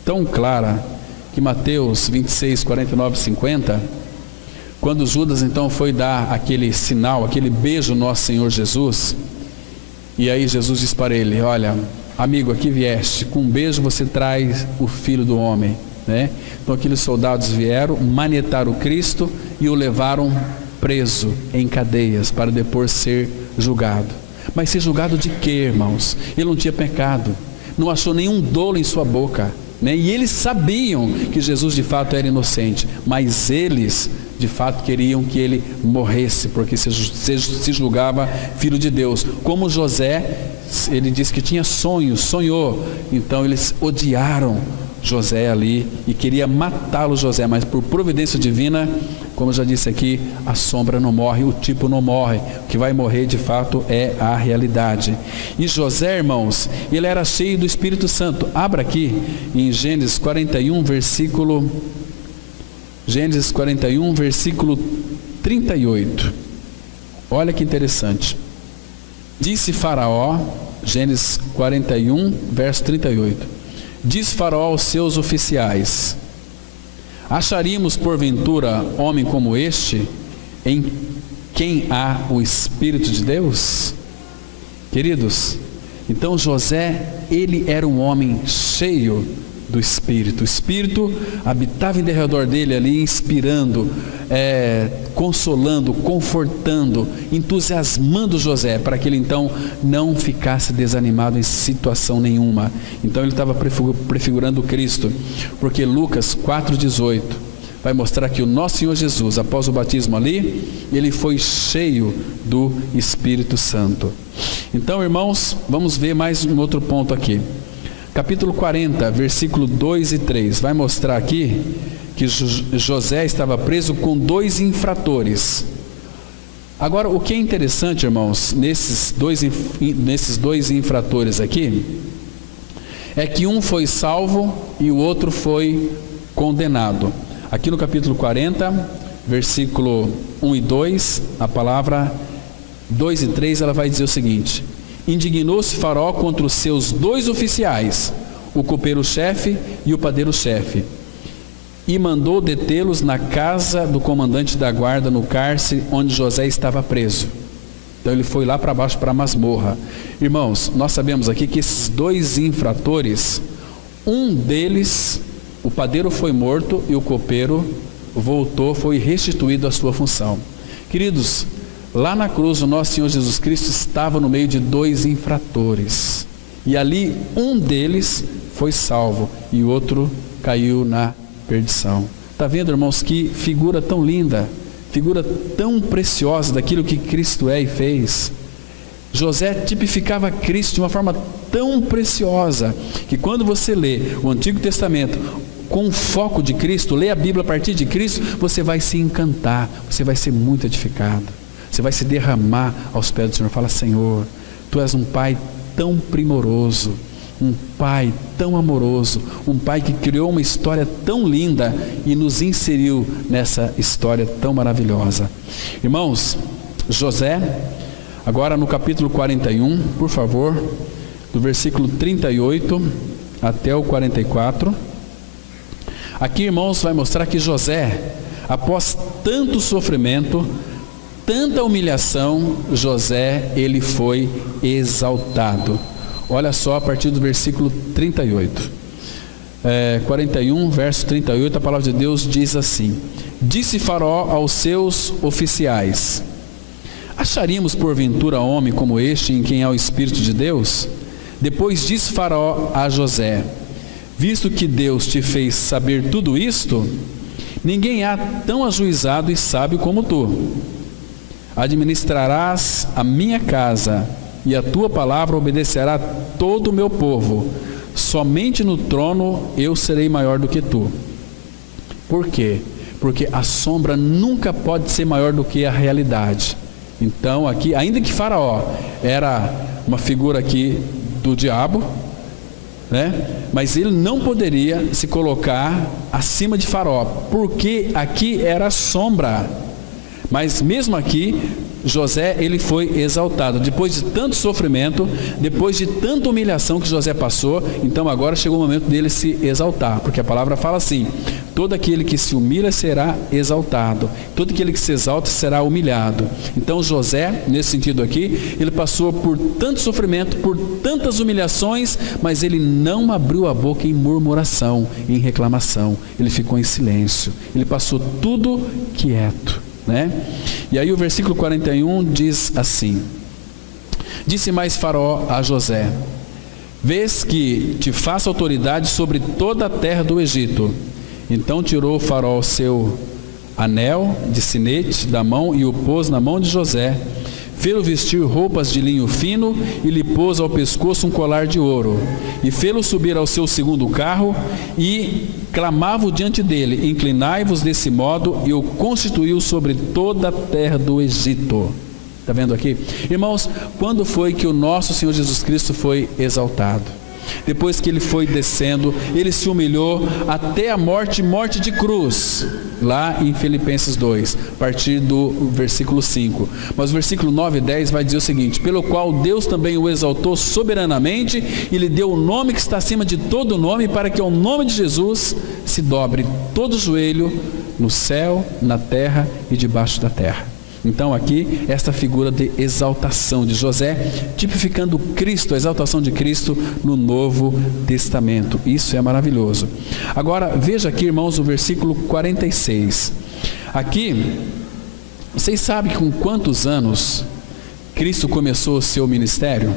tão clara que Mateus 26, 49 e 50, quando Judas então foi dar aquele sinal, aquele beijo ao nosso Senhor Jesus, e aí Jesus diz para ele: olha, amigo, aqui vieste, com um beijo você traz o Filho do Homem, né? Então aqueles soldados vieram, manietaram o Cristo e o levaram preso em cadeias para depois ser julgado. Mas ser julgado de quê, irmãos? Ele não tinha pecado, não achou nenhum dolo em sua boca, né? E eles sabiam que Jesus de fato era inocente, mas eles de fato queriam que ele morresse, porque se julgava filho de Deus. Como José, ele disse que tinha sonhou, então eles odiaram José ali e queria matá-lo José, mas por providência divina, como eu já disse aqui, a sombra não morre, o tipo não morre, o que vai morrer de fato é a realidade. E José, irmãos, ele era cheio do Espírito Santo. Abra aqui em Gênesis 41, versículo 38. Olha que interessante. Disse Faraó, Gênesis 41, verso 38. Diz Faraó aos seus oficiais: acharíamos porventura homem como este, em quem há o Espírito de Deus? Queridos, então José, ele era um homem cheio do Espírito. O Espírito habitava em derredor dele ali, inspirando, consolando, confortando, entusiasmando José, para que ele então não ficasse desanimado em situação nenhuma. Então ele estava prefigurando Cristo, porque Lucas 4,18 vai mostrar que o nosso Senhor Jesus, após o batismo ali, ele foi cheio do Espírito Santo. Então, irmãos, vamos ver mais um outro ponto aqui. Capítulo 40, versículo 2 e 3, vai mostrar aqui que José estava preso com 2 infratores. Agora, o que é interessante, irmãos, nesses dois infratores aqui, é que um foi salvo e o outro foi condenado. Aqui no capítulo 40, versículo 1 e 2, a palavra 2 e 3, ela vai dizer o seguinte: indignou-se Faraó contra os seus 2 oficiais, o copeiro-chefe e o padeiro-chefe, e mandou detê-los na casa do comandante da guarda, no cárcere onde José estava preso. Então ele foi lá para baixo, para a masmorra. Irmãos, nós sabemos aqui que esses 2 infratores, um deles, o padeiro, foi morto e o copeiro voltou, foi restituído à sua função. Queridos, lá na cruz o nosso Senhor Jesus Cristo estava no meio de 2 infratores, e ali um deles foi salvo e o outro caiu na perdição. Está vendo, irmãos, que figura tão linda, figura tão preciosa daquilo que Cristo é e fez. José tipificava Cristo de uma forma tão preciosa, que quando você lê o Antigo Testamento com o foco de Cristo, lê a Bíblia a partir de Cristo, você vai se encantar, você vai ser muito edificado, você vai se derramar aos pés do Senhor. Fala: Senhor, Tu és um Pai tão primoroso, um Pai tão amoroso, um Pai que criou uma história tão linda e nos inseriu nessa história tão maravilhosa. Irmãos, José, agora no capítulo 41, por favor, do versículo 38 até o 44, aqui, irmãos, vai mostrar que José, após tanto sofrimento, tanta humilhação, José, ele foi exaltado. Olha só, a partir do versículo 38, 41, verso 38, a palavra de Deus diz assim: disse Faraó aos seus oficiais: acharíamos porventura homem como este em quem há o Espírito de Deus? Depois disse Faraó a José: visto que Deus te fez saber tudo isto, ninguém há tão ajuizado e sábio como tu. Administrarás a minha casa, e a tua palavra obedecerá todo o meu povo. Somente no trono eu serei maior do que tu. Por quê? Porque a sombra nunca pode ser maior do que a realidade. Então aqui, ainda que Faraó era uma figura aqui do diabo, né? Mas ele não poderia se colocar acima de Faraó, porque aqui era sombra. Mas mesmo aqui, José, ele foi exaltado. Depois de tanto sofrimento, depois de tanta humilhação que José passou, então agora chegou o momento dele se exaltar, porque a palavra fala assim: todo aquele que se humilha será exaltado, todo aquele que se exalta será humilhado. Então José, nesse sentido aqui, ele passou por tanto sofrimento, por tantas humilhações, mas ele não abriu a boca em murmuração, em reclamação. Ele ficou em silêncio, ele passou tudo quieto, né? E aí o versículo 41 diz assim: disse mais Faraó a José: vês que te faço autoridade sobre toda a terra do Egito. Então tirou Faraó seu anel de sinete da mão e o pôs na mão de José, fê-lo vestir roupas de linho fino e lhe pôs ao pescoço um colar de ouro, e fê-lo subir ao seu segundo carro, e clamava diante dele: inclinai-vos desse modo, e o constituiu sobre toda a terra do Egito. Está vendo aqui? Irmãos, quando foi que o nosso Senhor Jesus Cristo foi exaltado? Depois que ele foi descendo, ele se humilhou até a morte de cruz, lá em Filipenses 2, a partir do versículo 5. Mas o versículo 9 e 10 vai dizer o seguinte: pelo qual Deus também o exaltou soberanamente e lhe deu o nome que está acima de todo nome, para que ao nome de Jesus se dobre todo joelho, no céu, na terra e debaixo da terra. Então aqui, esta figura de exaltação de José, tipificando Cristo, a exaltação de Cristo no Novo Testamento. Isso é maravilhoso. Agora, veja aqui, irmãos, o versículo 46. Aqui, vocês sabem com quantos anos Cristo começou o seu ministério?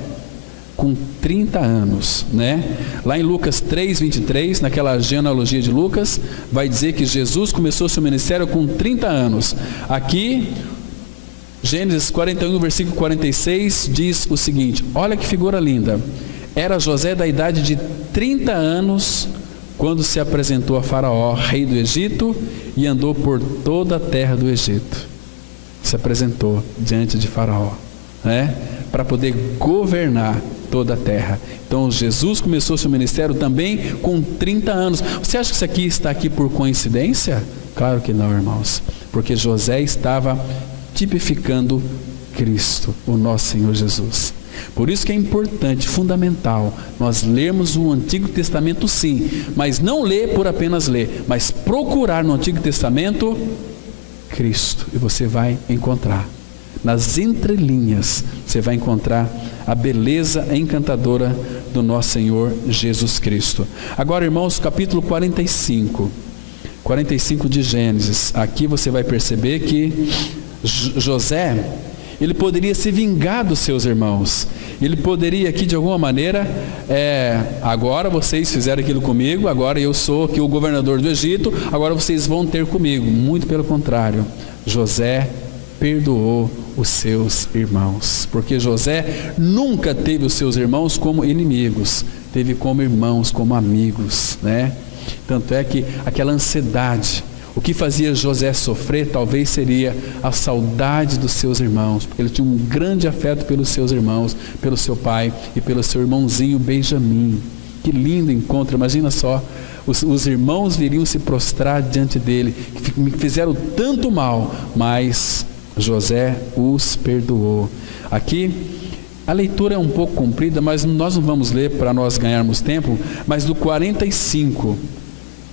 com 30 anos, né? Lá em Lucas 3:23, naquela genealogia de Lucas, vai dizer que Jesus começou seu ministério com 30 anos. Aqui, Gênesis 41, versículo 46, diz o seguinte: olha que figura linda. Era José da idade de 30 anos quando se apresentou a Faraó, rei do Egito, e andou por toda a terra do Egito. Se apresentou diante de Faraó, né? Para poder governar toda a terra. Então Jesus começou seu ministério também com 30 anos. Você acha que isso aqui está aqui por coincidência? Claro que não, irmãos, porque José estava tipificando Cristo, o nosso Senhor Jesus. Por isso que é importante, fundamental, nós lermos o Antigo Testamento, sim, mas não ler por apenas ler, mas procurar no Antigo Testamento Cristo, e você vai encontrar nas entrelinhas, você vai encontrar a beleza encantadora do nosso Senhor Jesus Cristo. Agora, irmãos, capítulo 45 de Gênesis. Aqui você vai perceber que José, ele poderia se vingar dos seus irmãos. Ele poderia aqui de alguma maneira, agora vocês fizeram aquilo comigo, agora eu sou aqui o governador do Egito, agora vocês vão ter comigo. Muito pelo contrário, José perdoou os seus irmãos, porque José nunca teve os seus irmãos como inimigos, teve como irmãos, como amigos, né? Tanto é que aquela ansiedade, o que fazia José sofrer talvez seria a saudade dos seus irmãos, porque ele tinha um grande afeto pelos seus irmãos, pelo seu pai e pelo seu irmãozinho Benjamim. Que lindo encontro, imagina só, os irmãos viriam se prostrar diante dele, que me fizeram tanto mal, mas José os perdoou. Aqui a leitura é um pouco comprida, mas nós não vamos ler para nós ganharmos tempo, mas do 45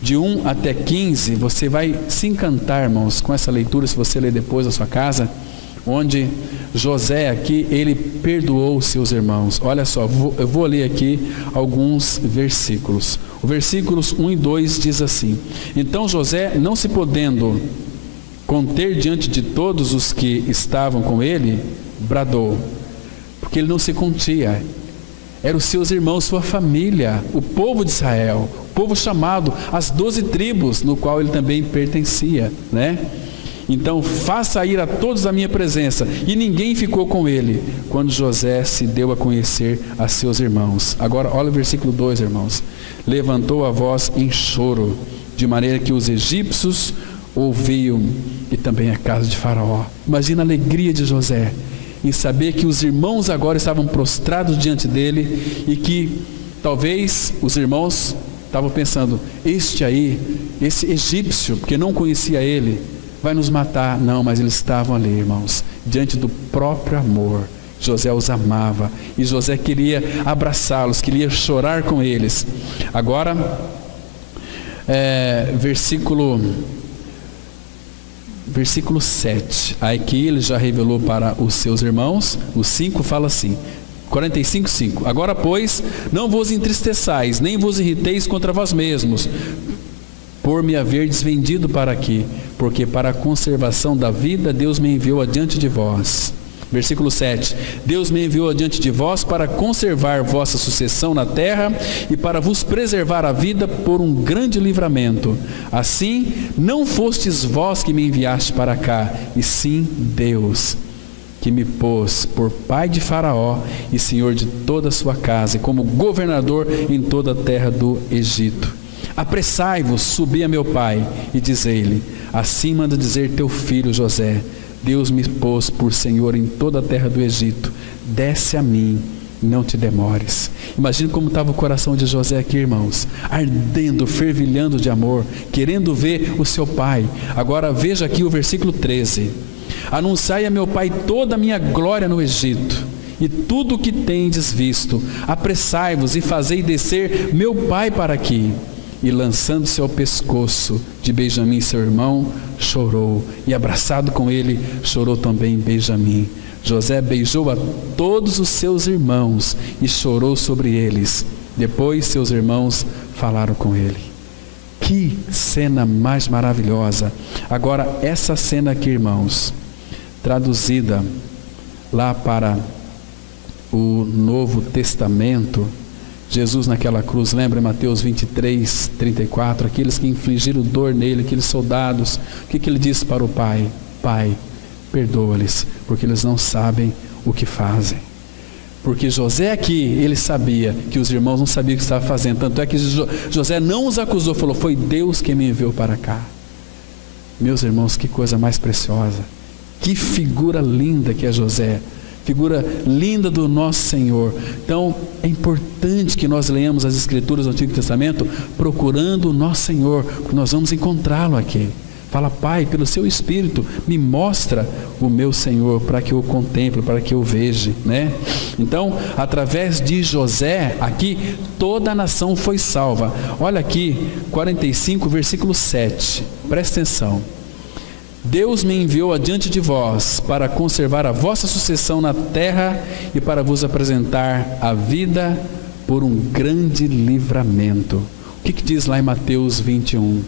de 1 até 15, você vai se encantar, irmãos, com essa leitura, se você ler depois na sua casa, onde José aqui, ele perdoou os seus irmãos. Olha só, eu vou ler aqui alguns versículos. O versículos 1 e 2 diz assim: então José, não se podendo conter diante de todos os que estavam com ele, bradou, porque ele não se contia. Eram os seus irmãos, sua família, o povo de Israel, o povo chamado as 12 tribos, no qual ele também pertencia, né? Então faça ir a todos a minha presença. E ninguém ficou com ele quando José se deu a conhecer a seus irmãos. Agora olha o versículo 2, irmãos. Levantou a voz em choro, de maneira que os egípcios ouviam, e também a casa de Faraó. Imagina a alegria de José em saber que os irmãos agora estavam prostrados diante dele, e que talvez os irmãos estavam pensando: este aí, esse egípcio, porque não conhecia ele, vai nos matar. Não, mas eles estavam ali, irmãos, diante do próprio amor. José os amava, e José queria abraçá-los, queria chorar com eles. Agora, versículo 7, aqui ele já revelou para os seus irmãos. O 5 fala assim, 45:5: agora pois, não vos entristeçais, nem vos irriteis contra vós mesmos, por me haverdes vendido para aqui, porque para a conservação da vida Deus me enviou adiante de vós. Versículo 7: Deus me enviou adiante de vós para conservar vossa sucessão na terra e para vos preservar a vida por um grande livramento. Assim, não fostes vós que me enviaste para cá, e sim Deus, que me pôs por pai de Faraó e senhor de toda a sua casa, e como governador em toda a terra do Egito. Apressai-vos, subi a meu pai, e dizei-lhe: assim manda dizer teu filho José: Deus me pôs por senhor em toda a terra do Egito. Desce a mim, não te demores. Imagina como estava o coração de José aqui, irmãos, ardendo, fervilhando de amor, querendo ver o seu pai. Agora veja aqui o versículo 13: anunciai a meu pai toda a minha glória no Egito, e tudo o que tendes visto. Apressai-vos e fazei descer meu pai para aqui. E lançando-se ao pescoço de Benjamim seu irmão, chorou, e abraçado com ele, chorou também Benjamim. José beijou a todos os seus irmãos e chorou sobre eles. Depois seus irmãos falaram com ele. Que cena mais maravilhosa! Agora essa cena aqui, irmãos, traduzida lá para o Novo Testamento, Jesus naquela cruz, lembra em Mateus 23, 34, aqueles que infligiram dor nele, aqueles soldados, o que ele disse para o Pai? Pai, perdoa-lhes, porque eles não sabem o que fazem. Porque José aqui, ele sabia que os irmãos não sabiam o que estavam fazendo, tanto é que José não os acusou, falou, foi Deus quem me enviou para cá. Meus irmãos, que coisa mais preciosa, que figura linda que é José, figura linda do nosso Senhor. Então é importante que nós leamos as Escrituras do Antigo Testamento procurando o nosso Senhor, porque nós vamos encontrá-lo aqui. Fala, Pai, pelo seu Espírito, me mostra o meu Senhor, para que eu o contemple, para que eu o veja, né? Então, através de José, aqui, toda a nação foi salva. Olha aqui, 45, versículo 7, presta atenção. Deus me enviou adiante de vós, para conservar a vossa sucessão na terra, e para vos apresentar a vida por um grande livramento. O que diz lá em Mateus 21?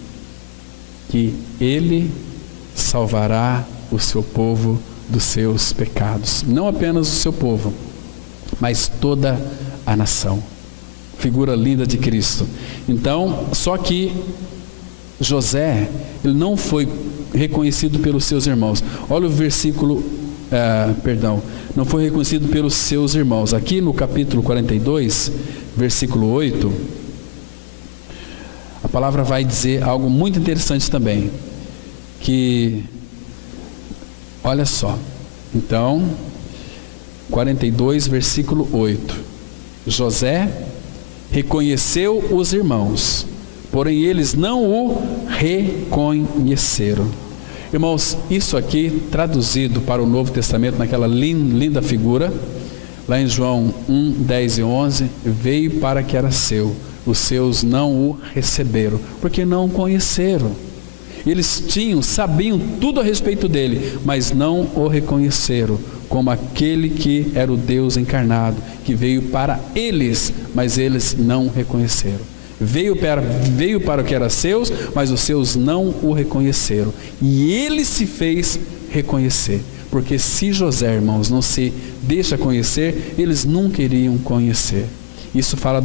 Que Ele salvará o seu povo dos seus pecados. Não apenas o seu povo, mas toda a nação. Figura linda de Cristo. Então, só que José, ele não foi reconhecido pelos seus irmãos. Olha o versículo, não foi reconhecido pelos seus irmãos. Aqui no capítulo 42, versículo 8, a palavra vai dizer algo muito interessante também, que, olha só, então, 42, versículo 8, José reconheceu os irmãos, porém eles não o reconheceram. Irmãos, isso aqui traduzido para o Novo Testamento, naquela linda figura, lá em João 1, 10 e 11, veio para que era seu, os seus não o receberam, porque não o conheceram. Eles sabiam tudo a respeito dele, mas não o reconheceram como aquele que era o Deus encarnado, que veio para eles, mas eles não o reconheceram. Veio para o que era seus, mas os seus não o reconheceram. E ele se fez reconhecer. Porque se José, irmãos, não se deixa conhecer, eles nunca iriam conhecer. Isso fala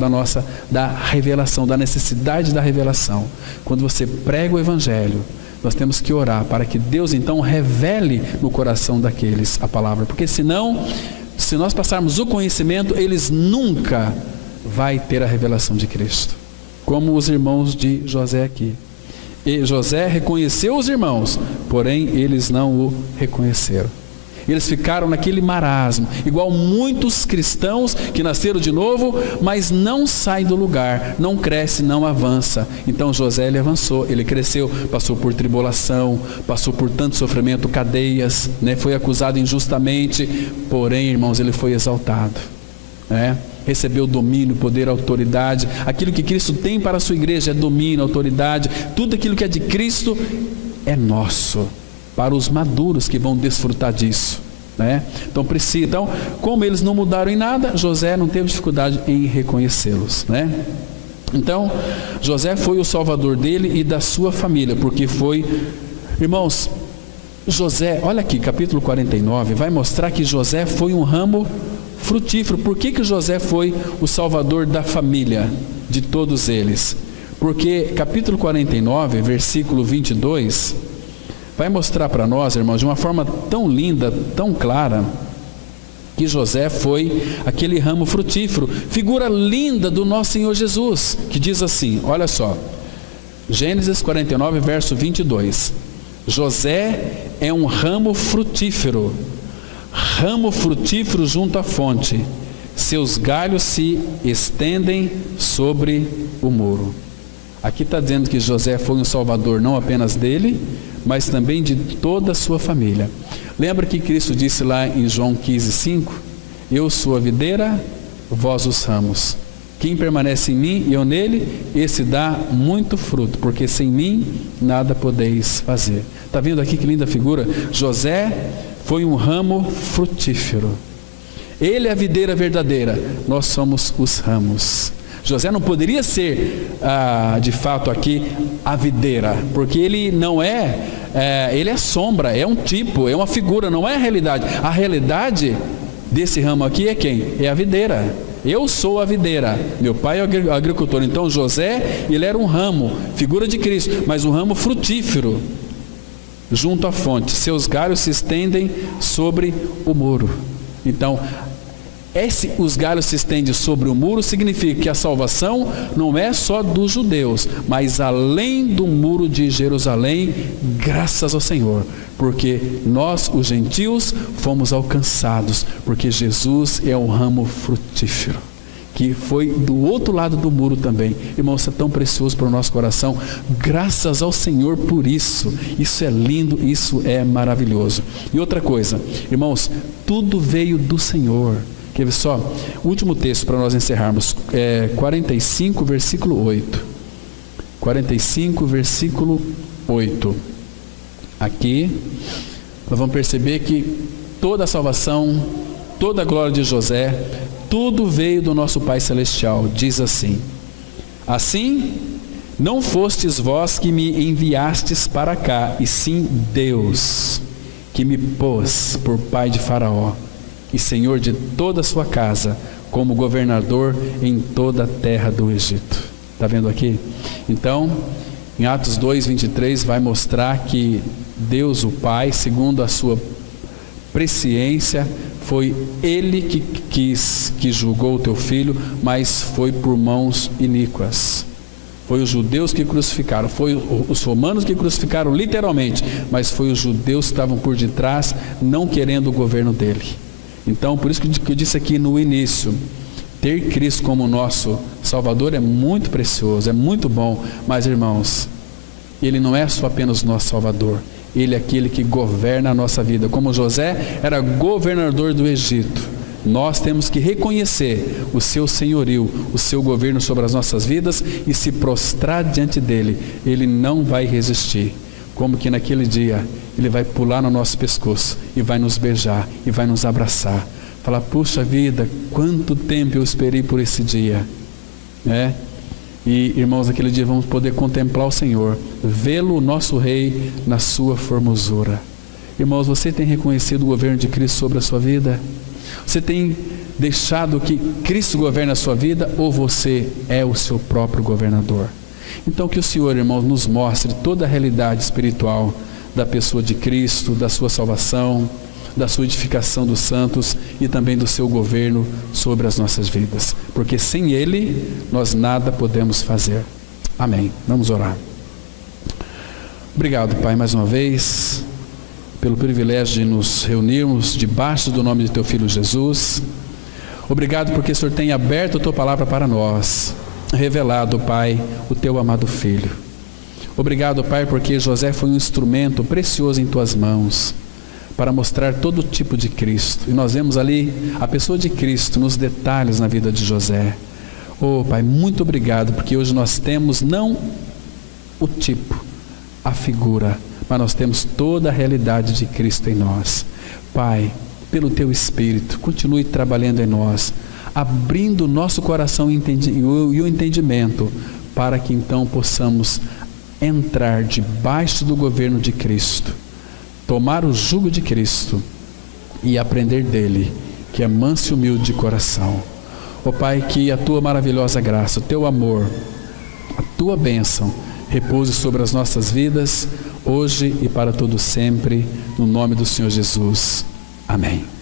da revelação, da necessidade da revelação. Quando você prega o Evangelho, nós temos que orar para que Deus então revele no coração daqueles a palavra. Porque senão, se nós passarmos o conhecimento, eles nunca vão ter a revelação de Cristo. Como os irmãos de José aqui. E José reconheceu os irmãos, porém eles não o reconheceram. Eles ficaram naquele marasmo, igual muitos cristãos que nasceram de novo, mas não saem do lugar, não cresce, não avança. Então José, ele avançou, ele cresceu, passou por tribulação, passou por tanto sofrimento, cadeias, né? Foi acusado injustamente, porém, irmãos, ele foi exaltado, né? Recebeu domínio, poder, autoridade. Aquilo que Cristo tem para a sua igreja é domínio, autoridade. Tudo aquilo que é de Cristo é nosso, para os maduros que vão desfrutar disso, né? Então, como eles não mudaram em nada, José não teve dificuldade em reconhecê-los, né? Então, José foi o salvador dele e da sua família, porque foi, irmãos, José, olha aqui, capítulo 49, vai mostrar que José foi um ramo frutífero. Por que José foi o salvador da família de todos eles? Porque capítulo 49, versículo 22, vai mostrar para nós, irmãos, de uma forma tão linda, tão clara, que José foi aquele ramo frutífero, figura linda do nosso Senhor Jesus, que diz assim, olha só, Gênesis 49, verso 22, José é um ramo frutífero junto à fonte, seus galhos se estendem sobre o muro. Aqui está dizendo que José foi um salvador não apenas dele, mas também de toda a sua família. Lembra que Cristo disse lá em João 15:5, eu sou a videira, vós os ramos. Quem permanece em mim e eu nele, esse dá muito fruto, porque sem mim nada podeis fazer. Está vendo aqui que linda figura? José foi um ramo frutífero. Ele é a videira verdadeira, nós somos os ramos. José não poderia ser, de fato aqui, a videira, porque ele não ele é sombra, é um tipo, é uma figura, não é a realidade. A realidade desse ramo aqui é quem? É a videira. Eu sou a videira, meu pai é o agricultor. Então José, ele era um ramo, figura de Cristo, mas um ramo frutífero, junto à fonte. Seus galhos se estendem sobre o muro. Então, os galhos se estendem sobre o muro significa que a salvação não é só dos judeus, mas além do muro de Jerusalém, graças ao Senhor, porque nós, os gentios, fomos alcançados, porque Jesus é um ramo frutífero, que foi do outro lado do muro também. Irmão, isso é tão precioso para o nosso coração. Graças ao Senhor por isso. Isso é lindo, isso é maravilhoso. E outra coisa, irmãos, tudo veio do Senhor. Quer ver só? O último texto para nós encerrarmos, 45, versículo 8. 45, versículo 8. Aqui, nós vamos perceber que toda a salvação, toda a glória de José, tudo veio do nosso Pai Celestial. Diz assim: assim, não fostes vós que me enviastes para cá, e sim Deus, que me pôs por pai de Faraó e senhor de toda a sua casa, como governador em toda a terra do Egito. Está vendo aqui? Então, em Atos 2, 23, vai mostrar que Deus, o Pai, segundo a sua presciência, foi Ele que julgou o teu filho, mas foi por mãos iníquas. Foi os judeus que crucificaram, foi os romanos que crucificaram literalmente, mas foi os judeus que estavam por detrás, não querendo o governo dele. Então, por isso que eu disse aqui no início, ter Cristo como nosso Salvador é muito precioso, é muito bom, mas irmãos, Ele não é só apenas nosso Salvador, Ele é aquele que governa a nossa vida. Como José era governador do Egito, nós temos que reconhecer o seu senhorio, o seu governo sobre as nossas vidas e se prostrar diante dele. Ele não vai resistir. Como que naquele dia Ele vai pular no nosso pescoço e vai nos beijar e vai nos abraçar, falar: puxa vida, quanto tempo eu esperei por esse dia, né? E irmãos, naquele dia vamos poder contemplar o Senhor, vê-lo, o nosso Rei, na sua formosura. Irmãos, você tem reconhecido o governo de Cristo sobre a sua vida? Você tem deixado que Cristo governe a sua vida, ou você é o seu próprio governador? Então que o Senhor, irmãos, nos mostre toda a realidade espiritual da pessoa de Cristo, da sua salvação, da sua edificação dos santos e também do seu governo sobre as nossas vidas, porque sem Ele nós nada podemos fazer. Amém. Vamos orar. Obrigado, Pai, mais uma vez pelo privilégio de nos reunirmos debaixo do nome de Teu Filho Jesus. Obrigado porque o Senhor tem aberto a Tua palavra para nós, revelado, Pai, o Teu amado Filho. Obrigado, Pai, porque José foi um instrumento precioso em Tuas mãos para mostrar todo tipo de Cristo. E nós vemos ali a pessoa de Cristo nos detalhes na vida de José. Oh, Pai, muito obrigado, porque hoje nós temos não o tipo, a figura, mas nós temos toda a realidade de Cristo em nós. Pai, pelo Teu Espírito, continue trabalhando em nós, abrindo o nosso coração e o entendimento, para que então possamos entrar debaixo do governo de Cristo, tomar o jugo de Cristo e aprender dele, que é manso e humilde de coração. Ó Pai, que a Tua maravilhosa graça, o Teu amor, a Tua bênção repouse sobre as nossas vidas, hoje e para todo sempre, no nome do Senhor Jesus. Amém.